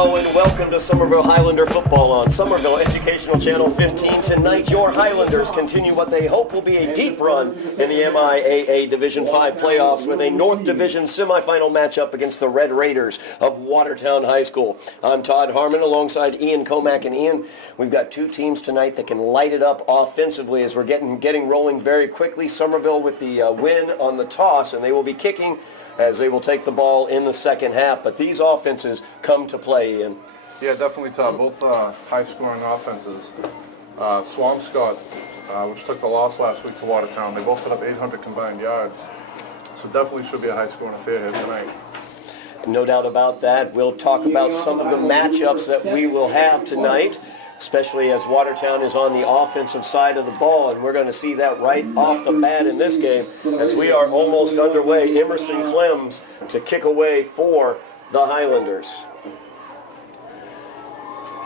Hello and welcome to Somerville Highlander football on Somerville Educational Channel 15. Tonight, your Highlanders continue what they hope will be a deep run in the MIAA Division 5 playoffs with a North Division semifinal matchup against the Red Raiders of Watertown High School. I'm Todd Harmon alongside Ian Comack. And Ian, we've got two teams tonight that can light it up offensively as we're getting rolling very quickly. Somerville with the win on the toss, and they will be kicking as they will take the ball in the second half. But these offenses come to play, Ian. Yeah, definitely, Todd. Both high-scoring offenses. Swampscott, which took the loss last week to Watertown, they both put up 800 combined yards. So definitely should be a high-scoring affair here tonight. No doubt about that. We'll talk about some of the matchups that we will have tonight, especially as Watertown is on the offensive side of the ball, and we're going to see that right off the bat in this game as we are almost underway. Emerson Clems to kick away for the Highlanders.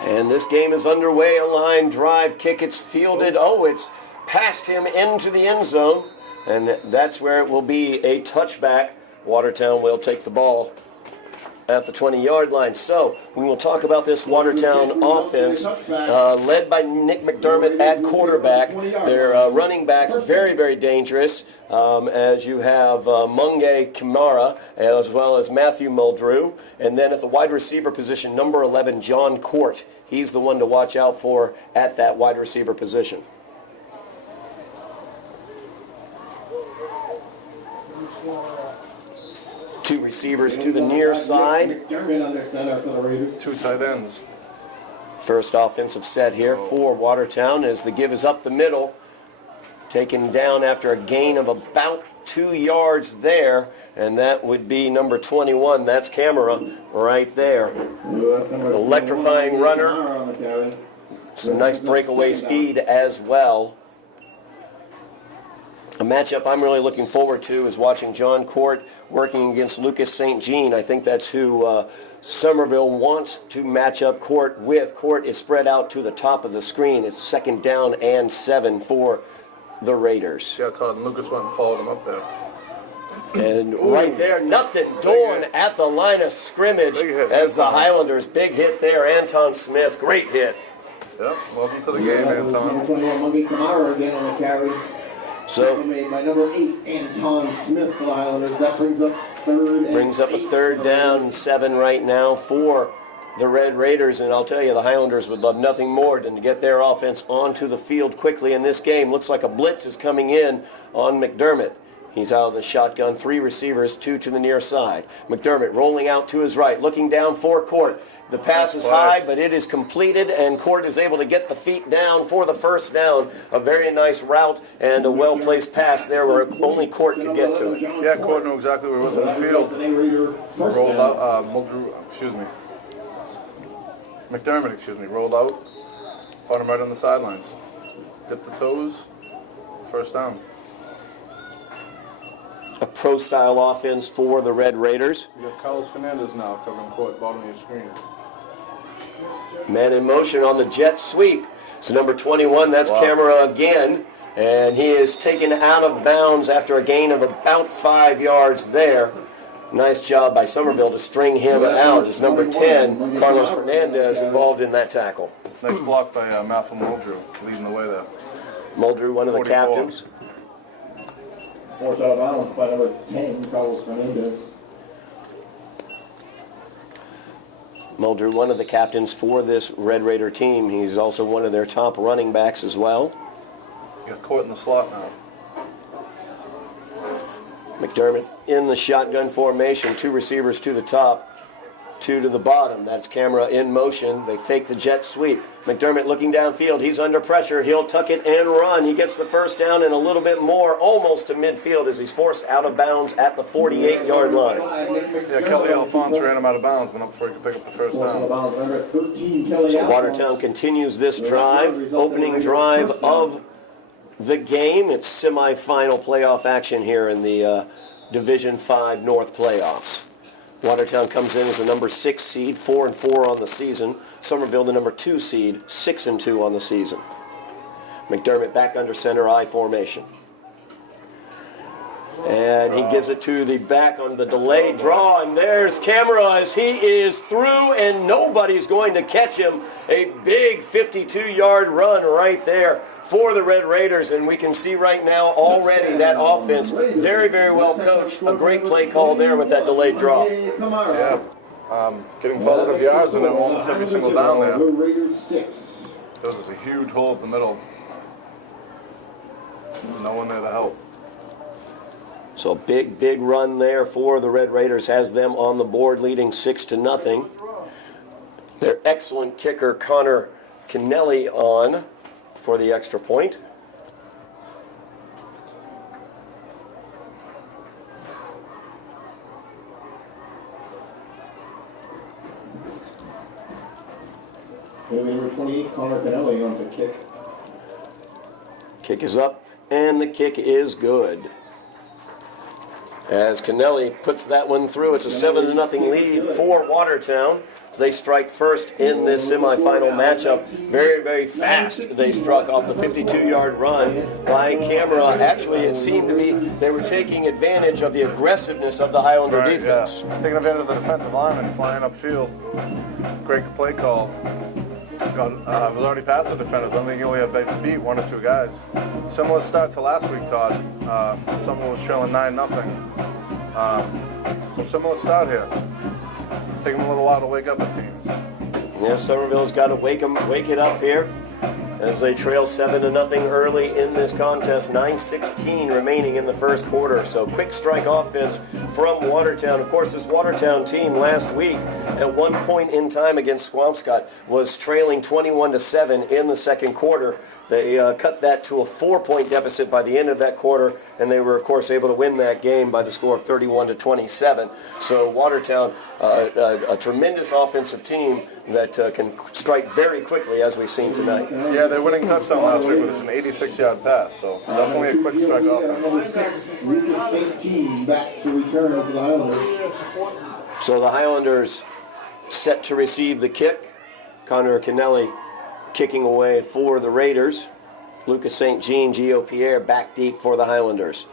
And this game is underway. A line drive kick. It's fielded. Oh, it's past him into the end zone, and that's where it will be a touchback. Watertown will take the ball at the 20-yard line. So we will talk about this Watertown offense led by Nick McDermott at quarterback. Their running backs very, very dangerous, as you have Munge Kamara as well as Matthew Muldrew. And then at the wide receiver position, number 11, John Court. He's the one to watch out for at that wide receiver position. Two receivers to the near side. Two tight ends. First offensive set here for Watertown as the give is up the middle. Taken down after a gain of about 2 yards there, and that would be number 21. That's Camera right there. Electrifying runner. Some nice breakaway speed as well. A matchup I'm really looking forward to is watching John Court working against Lucas St. Jean. I think that's who Somerville wants to match up Court with. Court is spread out to the top of the screen. It's second down and 7 for the Raiders. Yeah, Todd, and Lucas went and followed him up there. And right there, nothing doing at the line of scrimmage as the Highlanders. Big hit there, Anton Smith. Great hit. Yep, welcome to the game, Anton. 21 Kamara again on the carry. So made by number 8, Anton Smith for the Highlanders. That brings up a third down and 7 right now for the Red Raiders. And I'll tell you, the Highlanders would love nothing more than to get their offense onto the field quickly in this game. Looks like a blitz is coming in on McDermott. He's out of the shotgun, 3 receivers, 2 to the near side. McDermott rolling out to his right, looking down for Court. The pass is high, but it is completed, and Court is able to get the feet down for the first down. A very nice route and a well-placed pass there where only Court could get to it. Yeah, Court knew exactly where he was in the field. Rolled out, McDermott, rolled out, caught him right on the sidelines. Dipped the toes, first down. A pro-style offense for the Red Raiders. You got Carlos Fernandez now covering Court, bottom of your screen. Man in motion on the jet sweep. It's number 21. That's Camera again. And he is taken out of bounds after a gain of about 5 yards there. Nice job by Somerville to string him out. As number 10, Carlos Fernandez, involved in that tackle. Nice block by Matthew Muldrew, leading the way there. Muldrew, one of the 44. captains. Forced out of bounds by number 10, Carlos Fernandez. Muldrew, one of the captains for this Red Raider team. He's also one of their top running backs as well. You got Court in the slot now. McDermott in the shotgun formation. 2 receivers to the top, 2 to the bottom. That's Camera in motion. They fake the jet sweep. McDermott looking downfield. He's under pressure. He'll tuck it and run. He gets the first down and a little bit more, almost to midfield as he's forced out of bounds at the 48-yard line. Yeah, Kelly Alphonse ran him out of bounds, went up before he could pick up the first down. So Watertown continues this drive, opening drive of the game. It's semifinal playoff action here in the Division 5 North playoffs. Watertown comes in as the number 6 seed, 4-4 on the season. Somerville, the number 2 seed, 6-2 on the season. McDermott back under center I formation. And he gives it to the back on the delayed draw, and there's Camera as he is through, and nobody's going to catch him. A big 52-yard run right there for the Red Raiders, and we can see right now already that offense very, very well coached. A great play call there with that delayed draw. Yeah, getting positive yards in almost every single down there. There's just a huge hole up the middle. No one there to help. So a big, big run there for the Red Raiders, has them on the board leading 6-0. Their excellent kicker, Connor Kennelly, on for the extra point. Number 28, Connor Kennelly on the kick. Kick is up, and the kick is good. As Kennelly puts that one through, it's a 7-0 lead for Watertown as they strike first in this semifinal matchup. Very, very fast they struck off the 52-yard run by Camera. Actually, it seemed to be they were taking advantage of the aggressiveness of the Highlander defense. Yeah. Taking advantage of the defensive lineman flying upfield. Great play call. Was already past the defenders. I don't think he only had beat one or two guys. Similar start to last week, Todd. Someone was trailing 9-0. So similar start here. Taking them a little while to wake up, it seems. Yeah, Somerville's got to wake it up here as they trail 7-0 early in this contest. 9:16 remaining in the first quarter. So quick strike offense from Watertown. Of course, this Watertown team last week at one point in time against Swampscott was trailing 21-7 in the second quarter. They cut that to a 4-point deficit by the end of that quarter, and they were, of course, able to win that game by the score of 31-27. So Watertown, a tremendous offensive team that can strike very quickly, as we've seen tonight. Yeah, their winning touchdown last week was an 86-yard pass, so definitely a quick strike offense. Lucas St. Jean back to return for the Highlanders. So the Highlanders set to receive the kick. Connor Kennelly kicking away for the Raiders. Lucas St. Jean, Gio Pierre back deep for the Highlanders.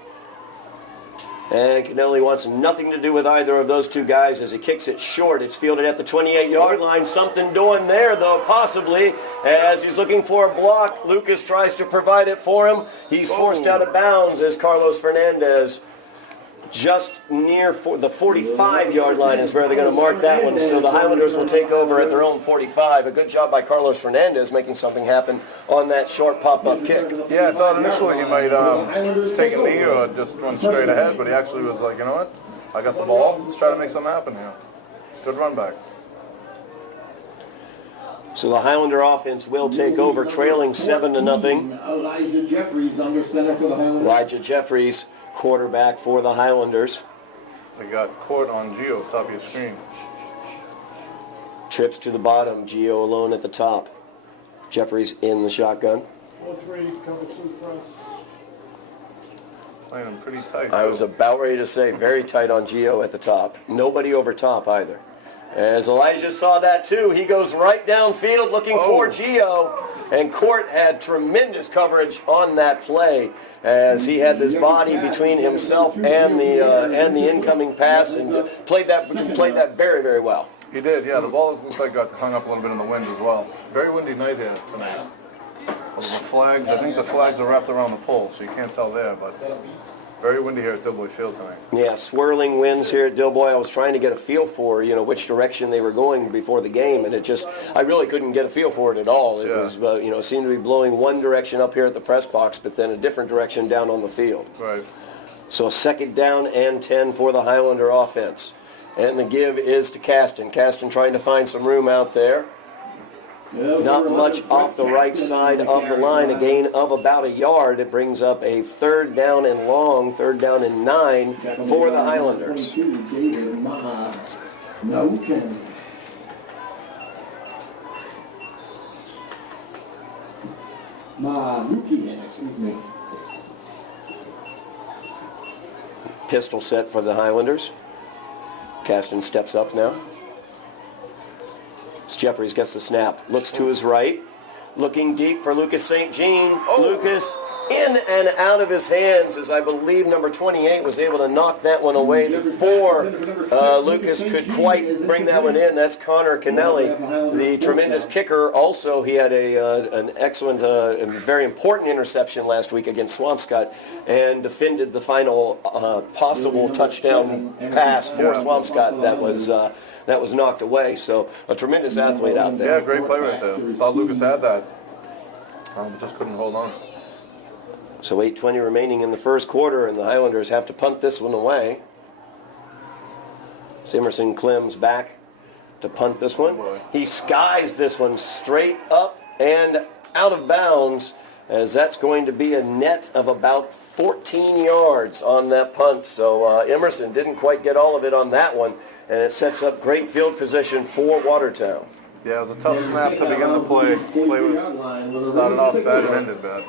And Kennelly wants nothing to do with either of those two guys as he kicks it short. It's fielded at the 28-yard line. Something doing there, though, possibly, as he's looking for a block. Lucas tries to provide it for him. He's forced out of bounds as Carlos Fernandez just near the 45-yard line is where they're going to mark that one. So the Highlanders will take over at their own 45. A good job by Carlos Fernandez making something happen on that short pop-up kick. Yeah, I thought initially he might just take a knee or just run straight ahead, but he actually was like, you know what? I got the ball. Let's try to make something happen here. Good run back. So the Highlander offense will take over, trailing 7-0. Elijah Jeffries under center for the Highlanders. Elijah Jeffries, quarterback for the Highlanders. We got Court on Gio, top of your screen. Trips to the bottom, Gio alone at the top. Jeffries in the shotgun. 4-3, cover 2 press. Playing him pretty tight. I was about ready to say very tight on Gio at the top. Nobody over top either. As Elijah saw that too, he goes right downfield looking for Gio. And Court had tremendous coverage on that play as he had this body between himself and the incoming pass and played that very, very well. He did, yeah. The ball looked like got hung up a little bit in the wind as well. Very windy night here tonight. The flags, I think the flags are wrapped around the pole, so you can't tell there, but very windy here at Dilboy Field tonight. Yeah, swirling winds here at Dilboy. I was trying to get a feel for, which direction they were going before the game, and I really couldn't get a feel for it at all. It was, it seemed to be blowing one direction up here at the press box, but then a different direction down on the field. Right. So a 2nd down and 10 for the Highlander offense. And the give is to Caston. Caston trying to find some room out there. Not much off the right side of the line, a gain of about a yard. It brings up a 3rd down and long, 3rd down and 9 for the Highlanders. Pistol set for the Highlanders. Caston steps up now. Jeffries gets the snap, looks to his right, looking deep for Lucas St. Jean. Lucas in and out of his hands, as I believe number 28 was able to knock that one away before Lucas could quite bring that one in. That's Connor Kennelly, the tremendous kicker. Also, he had an excellent and very important interception last week against Swampscott and defended the final possible touchdown pass for Swampscott that was knocked away. So a tremendous athlete out there. Yeah, great play right there. Thought Lucas had that. Just couldn't hold on. So 8:20 remaining in the first quarter, and the Highlanders have to punt this one away. Simerson Clem's back to punt this one. He skies this one straight up and out of bounds, as that's going to be a net of about 14 yards on that punt. So Emerson didn't quite get all of it on that one, and it sets up great field position for Watertown. Yeah, it was a tough snap to begin the play. Play was started off bad and ended bad.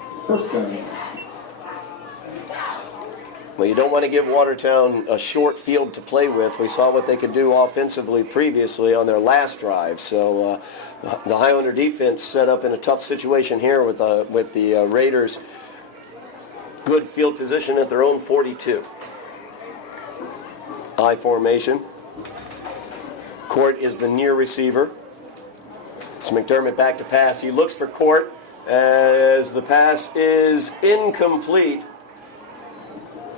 Well, you don't want to give Watertown a short field to play with. We saw what they could do offensively previously on their last drive. So the Highlander defense set up in a tough situation here with the Raiders. Good field position at their own 42. I formation. Court is the near receiver. It's McDermott back to pass. He looks for Court as the pass is incomplete.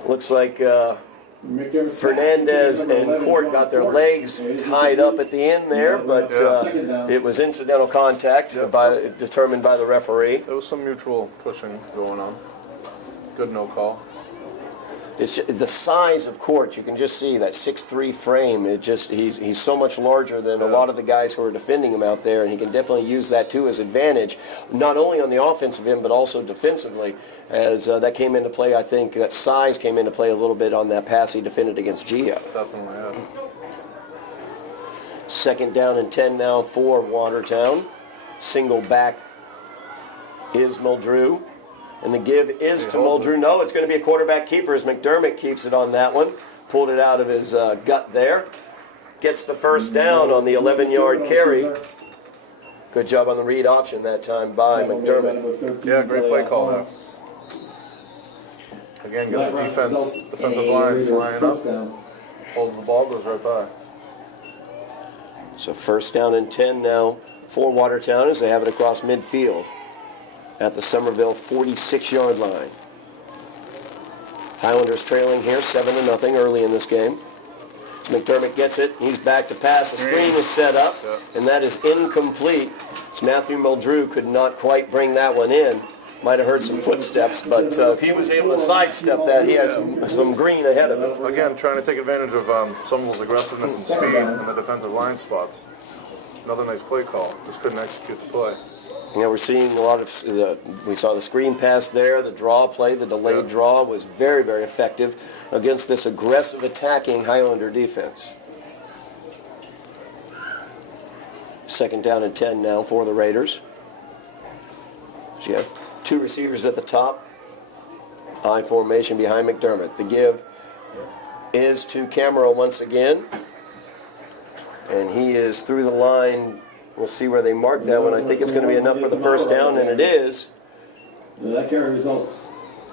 Looks like Fernandez and Court got their legs tied up at the end there, but it was incidental contact determined by the referee. There was some mutual pushing going on. Good no call. It's the size of Court. You can just see that 6'3" frame. He's so much larger than a lot of the guys who are defending him out there, and he can definitely use that to his advantage, not only on the offensive end but also defensively. As that came into play, I think that size came into play a little bit on that pass he defended against Gio. Definitely, yeah. Second down and 10 now for Watertown. Single back is Muldrew. And the give is to Muldrew. No, it's going to be a quarterback keeper as McDermott keeps it on that one. Pulled it out of his gut there. Gets the first down on the 11-yard carry. Good job on the read option that time by McDermott. Yeah, great play call there. Again, got the defensive line flying up. Holds the ball, goes right by. So first down and 10 now for Watertown as they have it across midfield at the Somerville 46-yard line. Highlanders trailing here 7-0 early in this game. As McDermott gets it, he's back to pass. A screen is set up, and that is incomplete. As Matthew Muldrew could not quite bring that one in. Might have heard some footsteps, but if he was able to sidestep that, he has some green ahead of him. Again, trying to take advantage of Somerville's aggressiveness and speed in the defensive line spots. Another nice play call. Just couldn't execute the play. Yeah, we're seeing a lot of, we saw the screen pass there, the draw play, the delayed draw was very, very effective against this aggressive attacking Highlander defense. Second down and 10 now for the Raiders. So you have two receivers at the top. I formation behind McDermott. The give is to Camero once again. And he is through the line. We'll see where they mark that one. I think it's going to be enough for the first down, and it is. That carry results.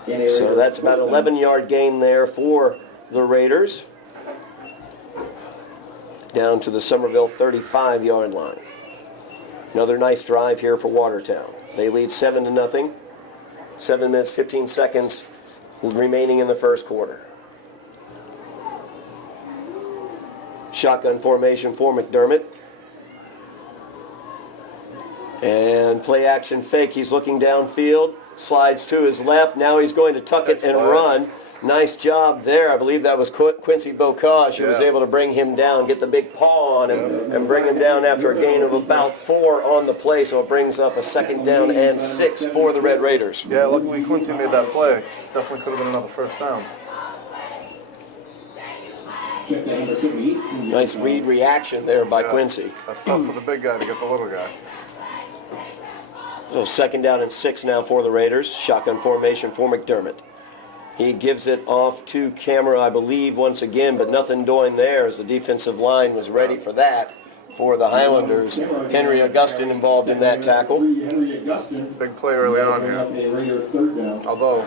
So that's about an 11-yard gain there for the Raiders. Down to the Somerville 35-yard line. Another nice drive here for Watertown. They lead 7-0. 7 minutes, 15 seconds remaining in the first quarter. Shotgun formation for McDermott. And play action fake. He's looking downfield. Slides to his left. Now he's going to tuck it and run. Nice job there. I believe that was Quincy Bocage who was able to bring him down, get the big paw on him, and bring him down after a gain of about 4 on the play. So it brings up a second down and 6 for the Red Raiders. Yeah, luckily Quincy made that play. Definitely could have been another first down. Nice read reaction there by Quincy. That's tough for the big guy to get the little guy. So second down and 6 now for the Raiders. Shotgun formation for McDermott. He gives it off to Camera, I believe, once again, but nothing doing there as the defensive line was ready for that. for the Highlanders. Henry Augustin involved in that tackle. Big play early on here. Although,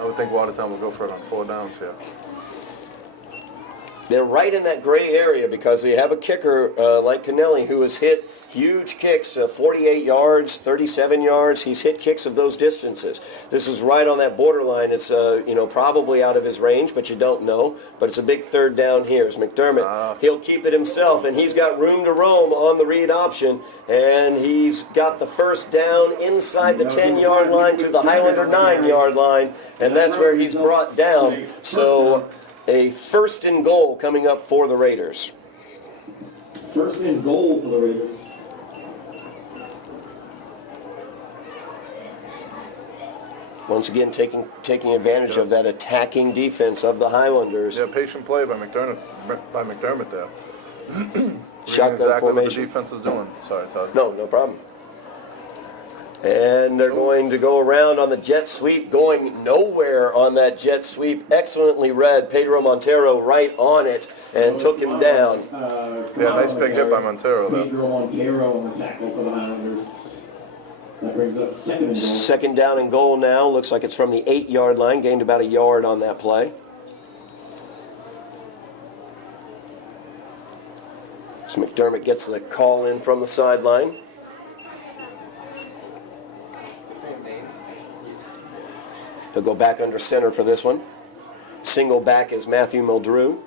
I would think Watertown will go for it on 4 downs here. They're right in that gray area because they have a kicker like Kennelly who has hit huge kicks, 48 yards, 37 yards. He's hit kicks of those distances. This is right on that borderline. It's probably out of his range, but you don't know. But it's a big 3rd down here. It's McDermott. He'll keep it himself, and he's got room to roam on the read option. And he's got the 1st down inside the 10-yard line to the Highlander 9-yard line, and that's where he's brought down. So a 1st and goal coming up for the Raiders. 1st and goal for the Raiders. Once again, taking advantage of that attacking defense of the Highlanders. Yeah, patient play by McDermott there. Shotgun exactly formation. what the defense is doing. Sorry, Todd. No problem. And they're going to go around on the jet sweep, going nowhere on that jet sweep. Excellently read. Pedro Montero right on it and took him down. Yeah, nice big hit by Montero there. Pedro Montero on the tackle for the Highlanders. That brings up 2nd and goal. 2nd down and goal now. Looks like it's from the 8-yard line. Gained about a yard on that play. So McDermott gets the call in from the sideline. He'll go back under center for this one. Single back is Matthew Muldrew.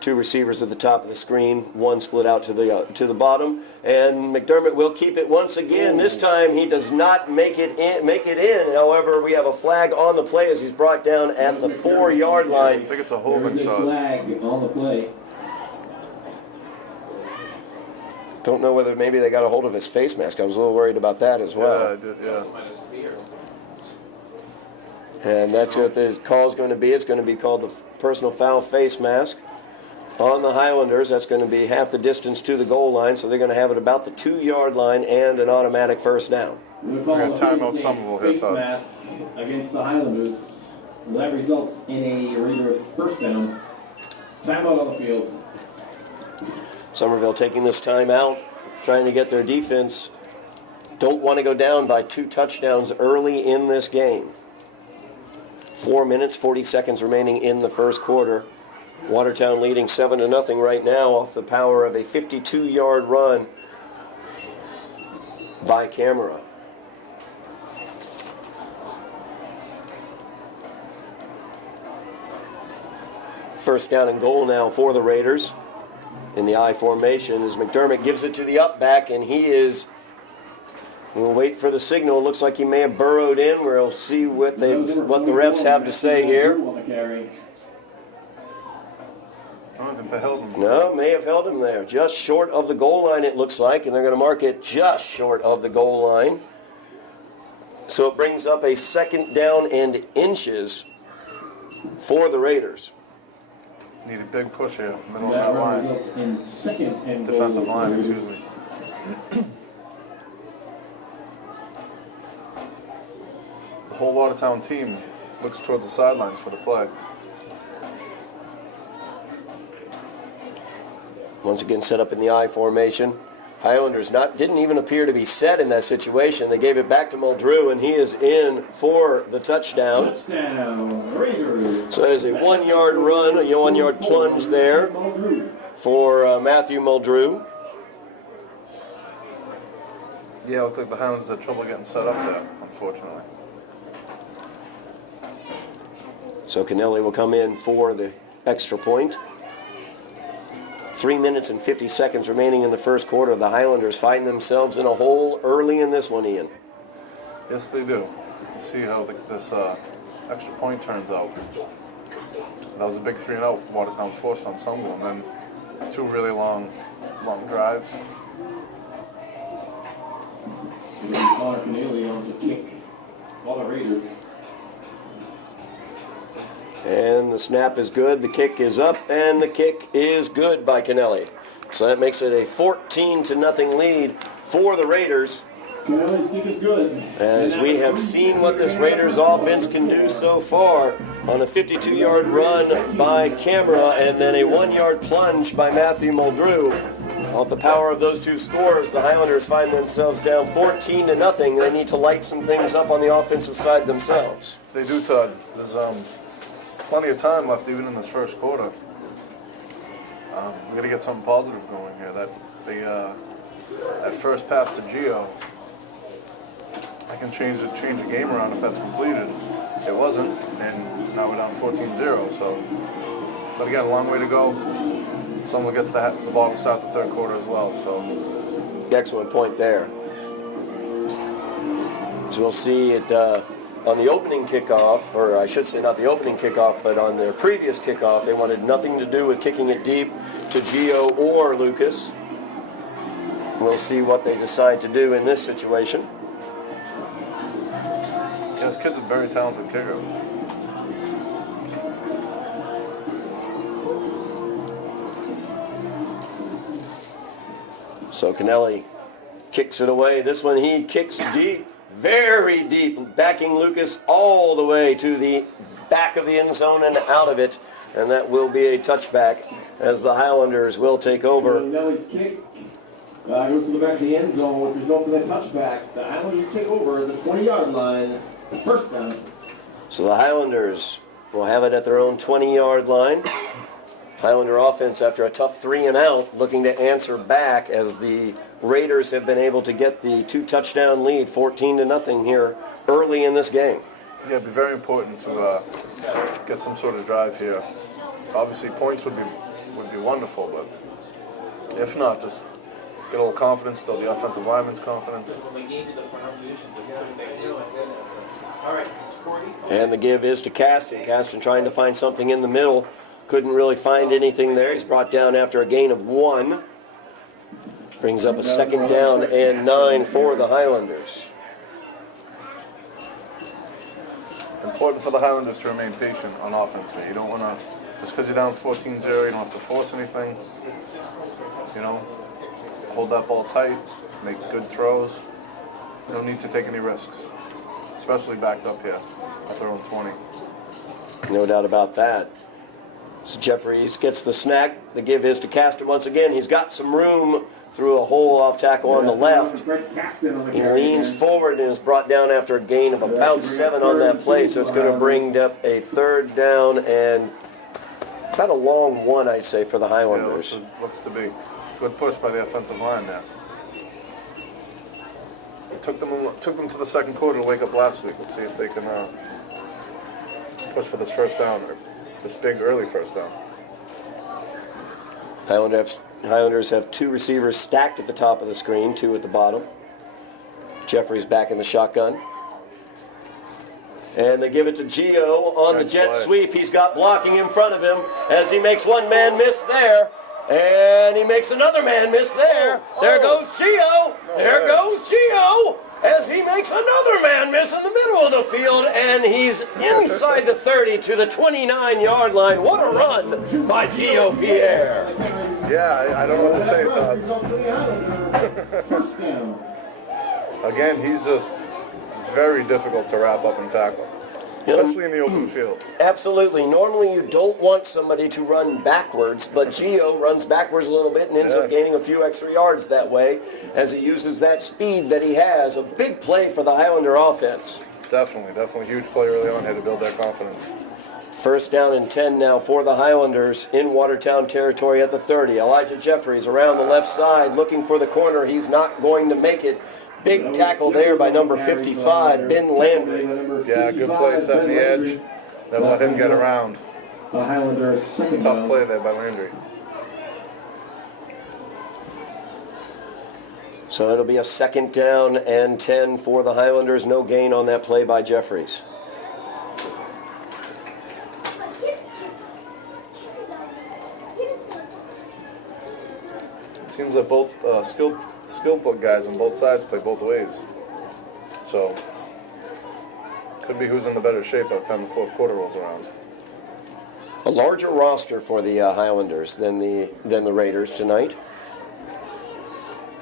2 receivers at the top of the screen, 1 split out to the bottom, and McDermott will keep it once again. This time he does not make it in. However, we have a flag on the play as he's brought down at the 4-yard line. I think it's a holding, Todd. Flag on the play. Don't know whether maybe they got a hold of his face mask. I was a little worried about that as well. Yeah, I did. Yeah. And that's what the call is going to be. It's going to be called the personal foul face mask. On the Highlanders, that's going to be half the distance to the goal line, so they're going to have it about the 2-yard line and an automatic 1st down. We're going to time out Somerville here, Todd. Mask against the Highlanders. That results in a Raider 1st down. Timeout on the field. Somerville taking this time out, trying to get their defense. Don't want to go down by 2 touchdowns early in this game. 4 minutes, 40 seconds remaining in the 1st quarter. Watertown leading 7-0 right now off the power of a 52-yard run by Camera. First down and goal now for the Raiders in the I formation as McDermott gives it to the up back, and he is. We'll wait for the signal. Looks like he may have burrowed in. We'll see what the refs have to say here. No, may have held him there. Just short of the goal line, it looks like, and they're going to mark it just short of the goal line. So it brings up a 2nd down and inches for the Raiders. Need a big push here, middle of that line. Defensive line, excuse me. The whole Watertown team looks towards the sidelines for the play. Once again set up in the I formation. Highlanders didn't even appear to be set in that situation. They gave it back to Muldrew, and he is in for the touchdown. Raiders. So there's a 1-yard run, a 1-yard plunge there for Matthew Muldrew. Yeah, it looked like the Highlanders had trouble getting set up there, unfortunately. So Kennelly will come in for the extra point. 3 minutes and 50 seconds remaining in the 1st quarter. The Highlanders find themselves in a hole early in this one, Ian. Yes, they do. We'll see how this extra point turns out. That was a big 3-and-out Watertown forced on Somerville, and then 2 really long drives. Connor Kennelly on the kick for the Raiders. And the snap is good, the kick is up, and the kick is good by Kennelly. So that makes it a 14-0 lead for the Raiders. Kennelly's kick is good. As we have seen what this Raiders offense can do so far on a 52-yard run by Camera and then a 1-yard plunge by Matthew Muldrew. Off the power of those two scores, the Highlanders find themselves down 14-0. They need to light some things up on the offensive side themselves. They do, Todd. There's plenty of time left even in this first quarter. We got to get something positive going here. That first pass to Gio, I can change the game around if that's completed. It wasn't, and now we're down 14-0. So, but again, a long way to go. Someone gets the ball to start the third quarter as well. So, excellent point there. So we'll see it on the opening kickoff, or I should say not the opening kickoff, but on their previous kickoff, they wanted nothing to do with kicking it deep to Gio or Lucas. We'll see what they decide to do in this situation. Yeah, this kid's a very talented kicker. So Kennelly kicks it away. This one he kicks deep, very deep, backing Lucas all the way to the back of the end zone and out of it. And that will be a touchback as the Highlanders will take over. Kennelly's kick goes to the back of the end zone, which results in a touchback. The Highlanders take over the 20-yard line, first down. So the Highlanders will have it at their own 20-yard line. Highlander offense, after a tough 3-and-out, looking to answer back as the Raiders have been able to get the 2-touchdown lead, 14-0 here early in this game. Yeah, it'd be very important to get some sort of drive here. Obviously, points would be wonderful, but if not, just get a little confidence, build the offensive lineman's confidence. And the give is to Caston. Caston trying to find something in the middle. Couldn't really find anything there. He's brought down after a gain of 1. Brings up a second down and 9 for the Highlanders. Important for the Highlanders to remain patient on offense here. You don't want to, just because you're down 14-0, you don't have to force anything. You know, hold that ball tight, make good throws. You don't need to take any risks, especially backed up here at their own 20. No doubt about that. So Jeffries gets the snack. The give is to Caston once again. He's got some room through a hole off tackle on the left. He leans forward and is brought down after a gain of about 7 on that play. So it's going to bring up a third down and about a long one, I'd say, for the Highlanders. Yeah, looks to be. Good push by the offensive line there. It took them to the second quarter to wake up last week. Let's see if they can push for this first down, or this big early first down. Highlanders have 2 receivers stacked at the top of the screen, 2 at the bottom. Jeffries back in the shotgun. And they give it to Gio on the jet sweep. He's got blocking in front of him as he makes one man miss there. And he makes another man miss there. There goes Gio. There goes Gio as he makes another man miss in the middle of the field. And he's inside the 30 to the 29-yard line. What a run by Gio Pierre. Yeah, I don't know what to say, Todd. Again, he's just very difficult to wrap up and tackle, especially in the open field. Absolutely. Normally you don't want somebody to run backwards, but Gio runs backwards a little bit and ends up gaining a few extra yards that way as he uses that speed that he has. A big play for the Highlander offense. Definitely huge play early on here to build that confidence. First down and 10 now for the Highlanders in Watertown territory at the 30. Elijah Jeffries around the left side looking for the corner. He's not going to make it. Big tackle there by number 55, Ben Landry. Yeah, good play setting the edge. Never let him get around. Tough play there by Landry. So it'll be a second down and 10 for the Highlanders. No gain on that play by Jeffries. Seems like both skilled book guys on both sides play both ways. So, could be who's in the better shape by the time the fourth quarter rolls around. A larger roster for the Highlanders than the Raiders tonight.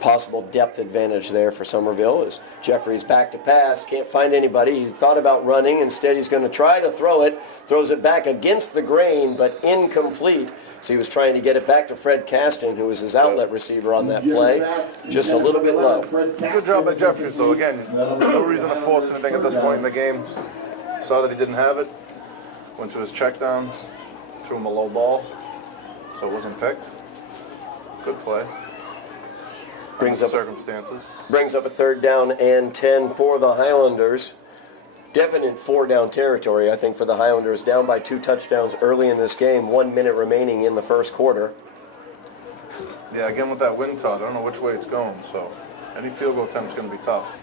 possible depth advantage there for Somerville as Jeffrey's back to pass, can't find anybody. He thought about running. Instead, he's going to try to throw it, throws it back against the grain, but incomplete. So he was trying to get it back to Fred Caston, who was his outlet receiver on that play. Just a little bit low. Good job by Jeffries, though. Again, no reason to force anything at this point in the game. Saw that he didn't have it. Went to his check down, threw him a low ball, so it wasn't picked. Good play. Brings up circumstances. Brings up a 3rd down and 10 for the Highlanders. Definite 4-down territory, I think, for the Highlanders. Down by 2 touchdowns early in this game. 1 minute remaining in the first quarter. Yeah, again with that wind, Todd, I don't know which way it's going, so any field goal attempt is going to be tough.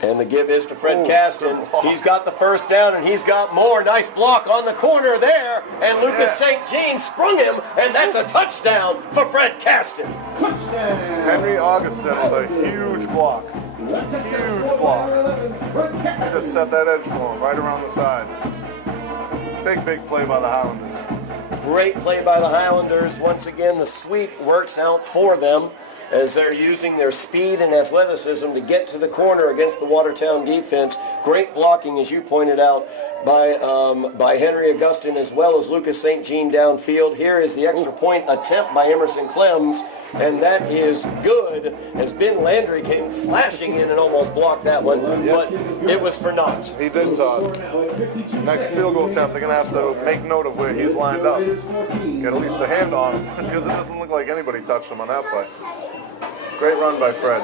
And the give is to Fred Caston. He's got the 1st down, and he's got more. Nice block on the corner there. And Lucas St. Jean sprung him, and that's a touchdown for Fred Caston. Henry Augustin with a huge block. Huge block. He just set that edge for him, right around the side. Big play by the Highlanders. Great play by the Highlanders. Once again, the sweep works out for them as they're using their speed and athleticism to get to the corner against the Watertown defense. Great blocking, as you pointed out, by Henry Augustin as well as Lucas St. Jean downfield. Here is the extra point attempt by Emerson Clems, and that is good as Ben Landry came flashing in and almost blocked that one, but it was for naught. He did, Todd. Next field goal attempt, they're going to have to make note of where he's lined up. Get at least a hand on him, because it doesn't look like anybody touched him on that play. Great run by Fred.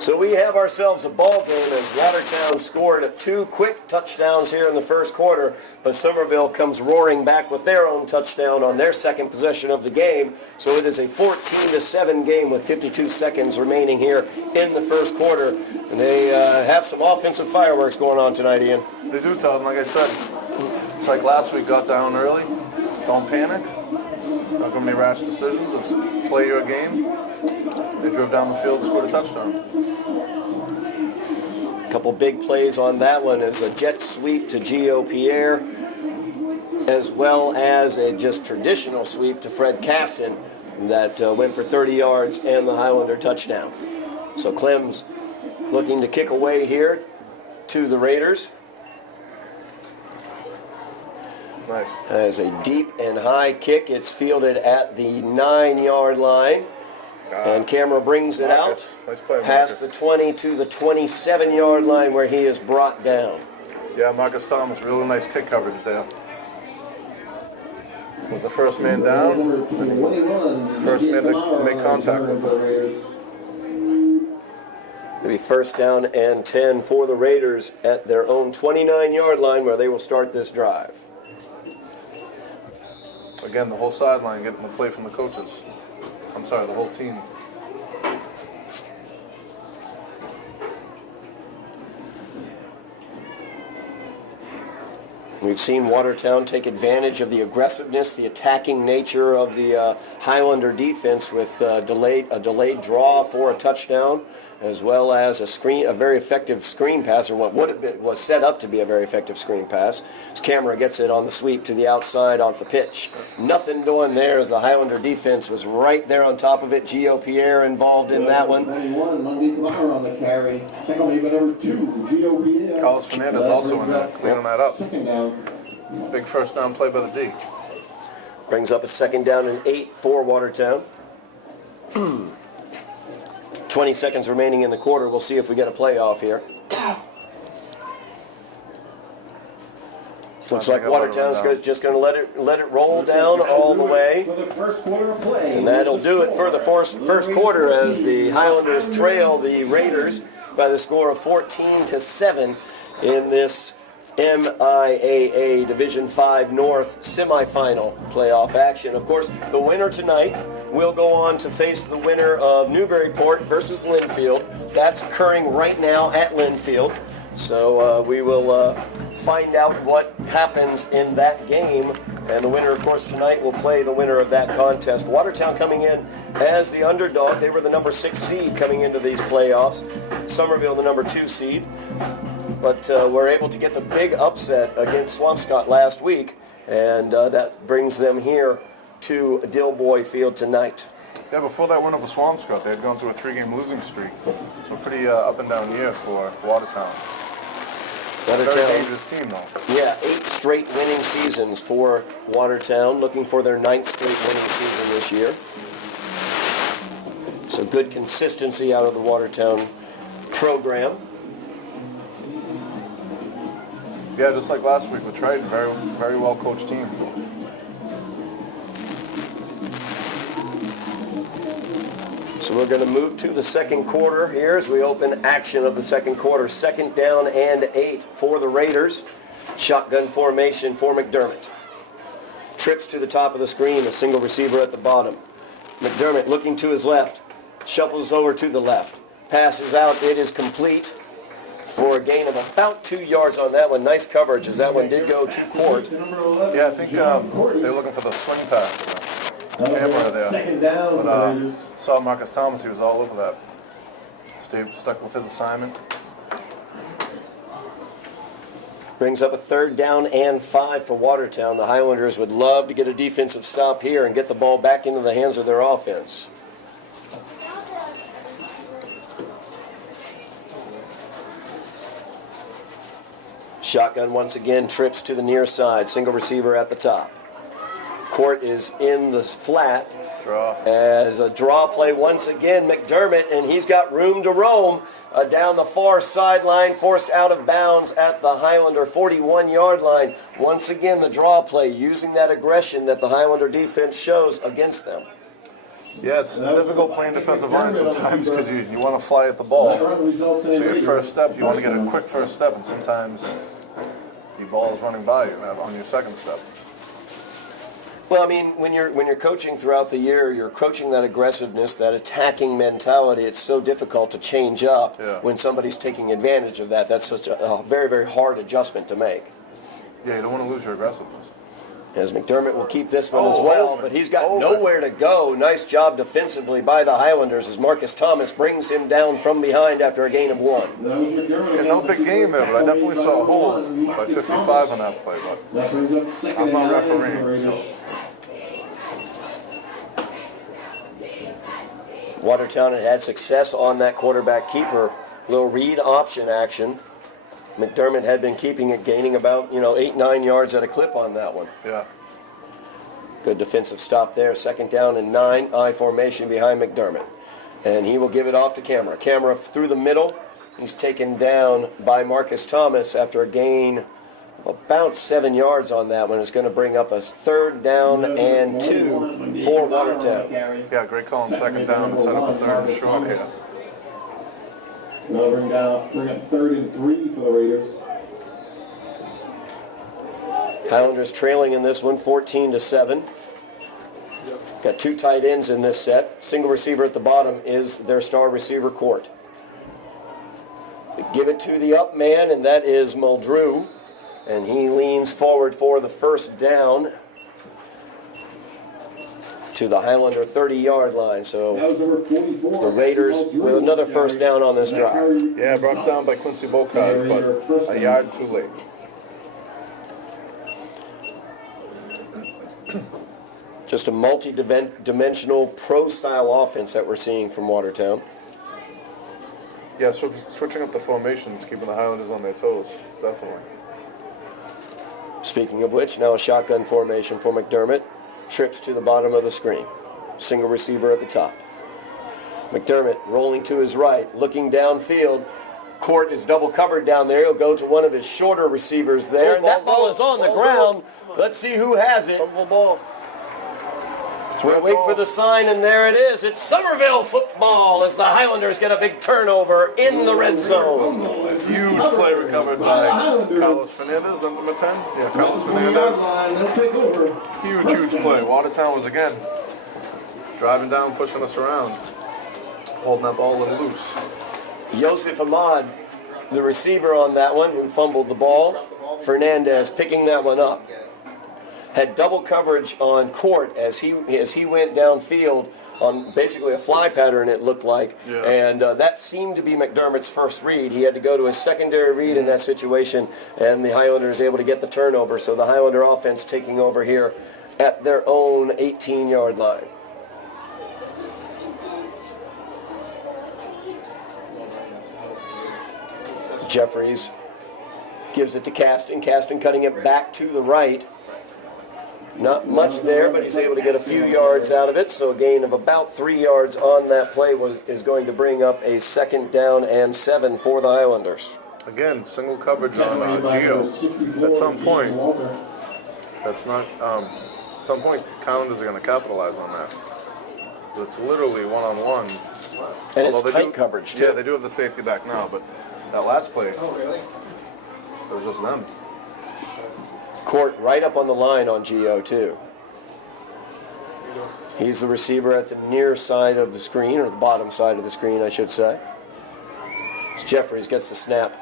So we have ourselves a ball game as Watertown scored 2 quick touchdowns here in the first quarter, but Somerville comes roaring back with their own touchdown on their second possession of the game. So it is a 14-7 game with 52 seconds remaining here in the first quarter. And they have some offensive fireworks going on tonight, Ian. They do, Todd. And like I said, it's like last week, got down early. Don't panic. Not going to be rash decisions. Let's play your game. They drove down the field and scored a touchdown. A couple big plays on that one is a jet sweep to Gio Pierre, as well as a just traditional sweep to Fred Caston that went for 30 yards and the Highlander touchdown. So Clem's looking to kick away here to the Raiders. Nice. As a deep and high kick, it's fielded at the 9-yard line. And camera brings it Marcus. out Nice play, past Marcus. the 20 to the 27-yard line where he is brought down. Yeah, Marcus Thomas, really nice kick coverage there. Was the first man down. First man to make contact with him. It'll be 1st down and 10 for the Raiders at their own 29-yard line where they will start this drive. Again, the whole sideline getting the play from the coaches. I'm sorry, the whole team. We've seen Watertown take advantage of the aggressiveness, the attacking nature of the Highlander defense with a delayed draw for a touchdown, as well as a very effective screen pass, or what would have been, was set up to be a very effective screen pass. His camera gets it on the sweep to the outside off the pitch. Nothing doing there as the Highlander defense was right there on top of it. Gio Pierre involved in that one. 21, Monique Lauer on the carry. Check on number 2, Gio Pierre. Carlos Fernandez also in there, cleaning that up. Second down. Big first down play by the D. Brings up a 2nd down and 8 for Watertown. 20 seconds remaining in the quarter. We'll see if we get a playoff here. Looks like Watertown's just going to let it roll down all the way. And that'll do it for the first quarter as the Highlanders trail the Raiders by the score of 14-7 in this MIAA Division 5 North semifinal playoff action. Of course, the winner tonight will go on to face the winner of Newburyport versus Linfield. That's occurring right now at Linfield. So we will find out what happens in that game. And the winner, of course, tonight will play the winner of that contest. Watertown coming in as the underdog. They were the number 6 seed coming into these playoffs. Somerville, the number 2 seed. But were able to get the big upset against Swampscott last week. And that brings them here to Dilboy Field tonight. Yeah, before that win over Swampscott, they had gone through a 3-game losing streak. So pretty up and down year for Watertown. Very dangerous team, though. Yeah, 8 straight winning seasons for Watertown, looking for their 9th straight winning season this year. So good consistency out of the Watertown program. Yeah, just like last week with Triton, very well coached team. So we're going to move to the second quarter here as we open action of the second quarter. 2nd down and 8 for the Raiders. Shotgun formation for McDermott. Trips to the top of the screen, a single receiver at the bottom. McDermott looking to his left, shuffles over to the left. Passes out, it is complete for a gain of about 2 yards on that one. Nice coverage as that one did go to Court. Yeah, I think they're looking for the swing pass. Camera there. Second down. But saw Marcus Thomas, he was all over that. Stuck with his assignment. Brings up a 3rd down and 5 for Watertown. The Highlanders would love to get a defensive stop here and get the ball back into the hands of their offense. Shotgun once again, trips to the near side. Single receiver at the top. Court is in the flat. Draw. As a draw play once again, McDermott, and he's got room to roam down the far sideline, forced out of bounds at the Highlander 41-yard line. Once again, the draw play, using that aggression that the Highlander defense shows against them. Yeah, it's difficult playing defensive line sometimes because you want to fly at the ball. So your first step, you want to get a quick first step, and sometimes the ball is running by you on your second step. Well, I mean, when you're coaching throughout the year, you're coaching that aggressiveness, that attacking mentality. It's so difficult to change up when somebody's taking advantage of that. That's such a very, very hard adjustment to make. Yeah, you don't want to lose your aggressiveness. As McDermott will keep this one as well, but he's got nowhere to go. Nice job defensively by the Highlanders as Marcus Thomas brings him down from behind after a gain of 1. Yeah, no big game there, but I definitely saw a hold by 55 on that play, but I'm not refereeing. So. Watertown had success on that quarterback keeper. Little read option action. McDermott had been keeping it, gaining about 8-9 yards at a clip on that one. Yeah. Good defensive stop there. 2nd down and 9. I formation behind McDermott. And he will give it off to Camera. Camera through the middle. He's taken down by Marcus Thomas after a gain of about 7 yards on that one. It's going to bring up a 3rd down and 2 for Watertown. Yeah, great call on 2nd down to set up a 3rd and short here. Now bring up 3rd and 3 for the Raiders. Highlanders trailing in this one, 14-7. Got 2 tight ends in this set. Single receiver at the bottom is their star receiver, Court. They give it to the up man, and that is Muldrew. And he leans forward for the 1st down to the Highlander 30-yard line. So the Raiders with another 1st down on this drive. Yeah, brought down by Quincy Bocage, but a yard too late. Just a multi-dimensional pro-style offense that we're seeing from Watertown. Yeah, so switching up the formations, keeping the Highlanders on their toes, definitely. Speaking of which, now a shotgun formation for McDermott. Trips to the bottom of the screen. Single receiver at the top. McDermott rolling to his right, looking downfield. Court is double covered down there. He'll go to one of his shorter receivers there. And that ball is on the ground. Let's see who has it. Ball. We'll wait for the sign, and there it is. It's Somerville football as the Highlanders get a big turnover in the red zone. Huge play recovered by Carlos Fernandez, number 10. Yeah, Carlos Fernandez. Huge play. Watertown was, again, driving down, pushing us around, holding that ball a little loose. Yosef Ahmad, the receiver on that one, who fumbled the ball. Fernandez picking that one up. Had double coverage on Court as he went downfield on basically a fly pattern, it looked like. Yeah. And that seemed to be McDermott's first read. He had to go to his secondary read in that situation, and the Highlanders able to get the turnover. So the Highlander offense taking over here at their own 18-yard line. Jeffries gives it to Caston. Caston cutting it back to the right. Not much there, but he's able to get a few yards out of it. So a gain of about 3 yards on that play is going to bring up a 2nd down and 7 for the Highlanders. Again, single coverage on Gio. At some point, at some point, Highlanders are going to capitalize on that. It's literally one-on-one. And it's tight coverage, too. Yeah, they do have the safety back now, but that last play, it was just them. Court right up on the line on Gio, too. He's the receiver at the near side of the screen, or the bottom side of the screen, I should say. As Jeffries gets the snap.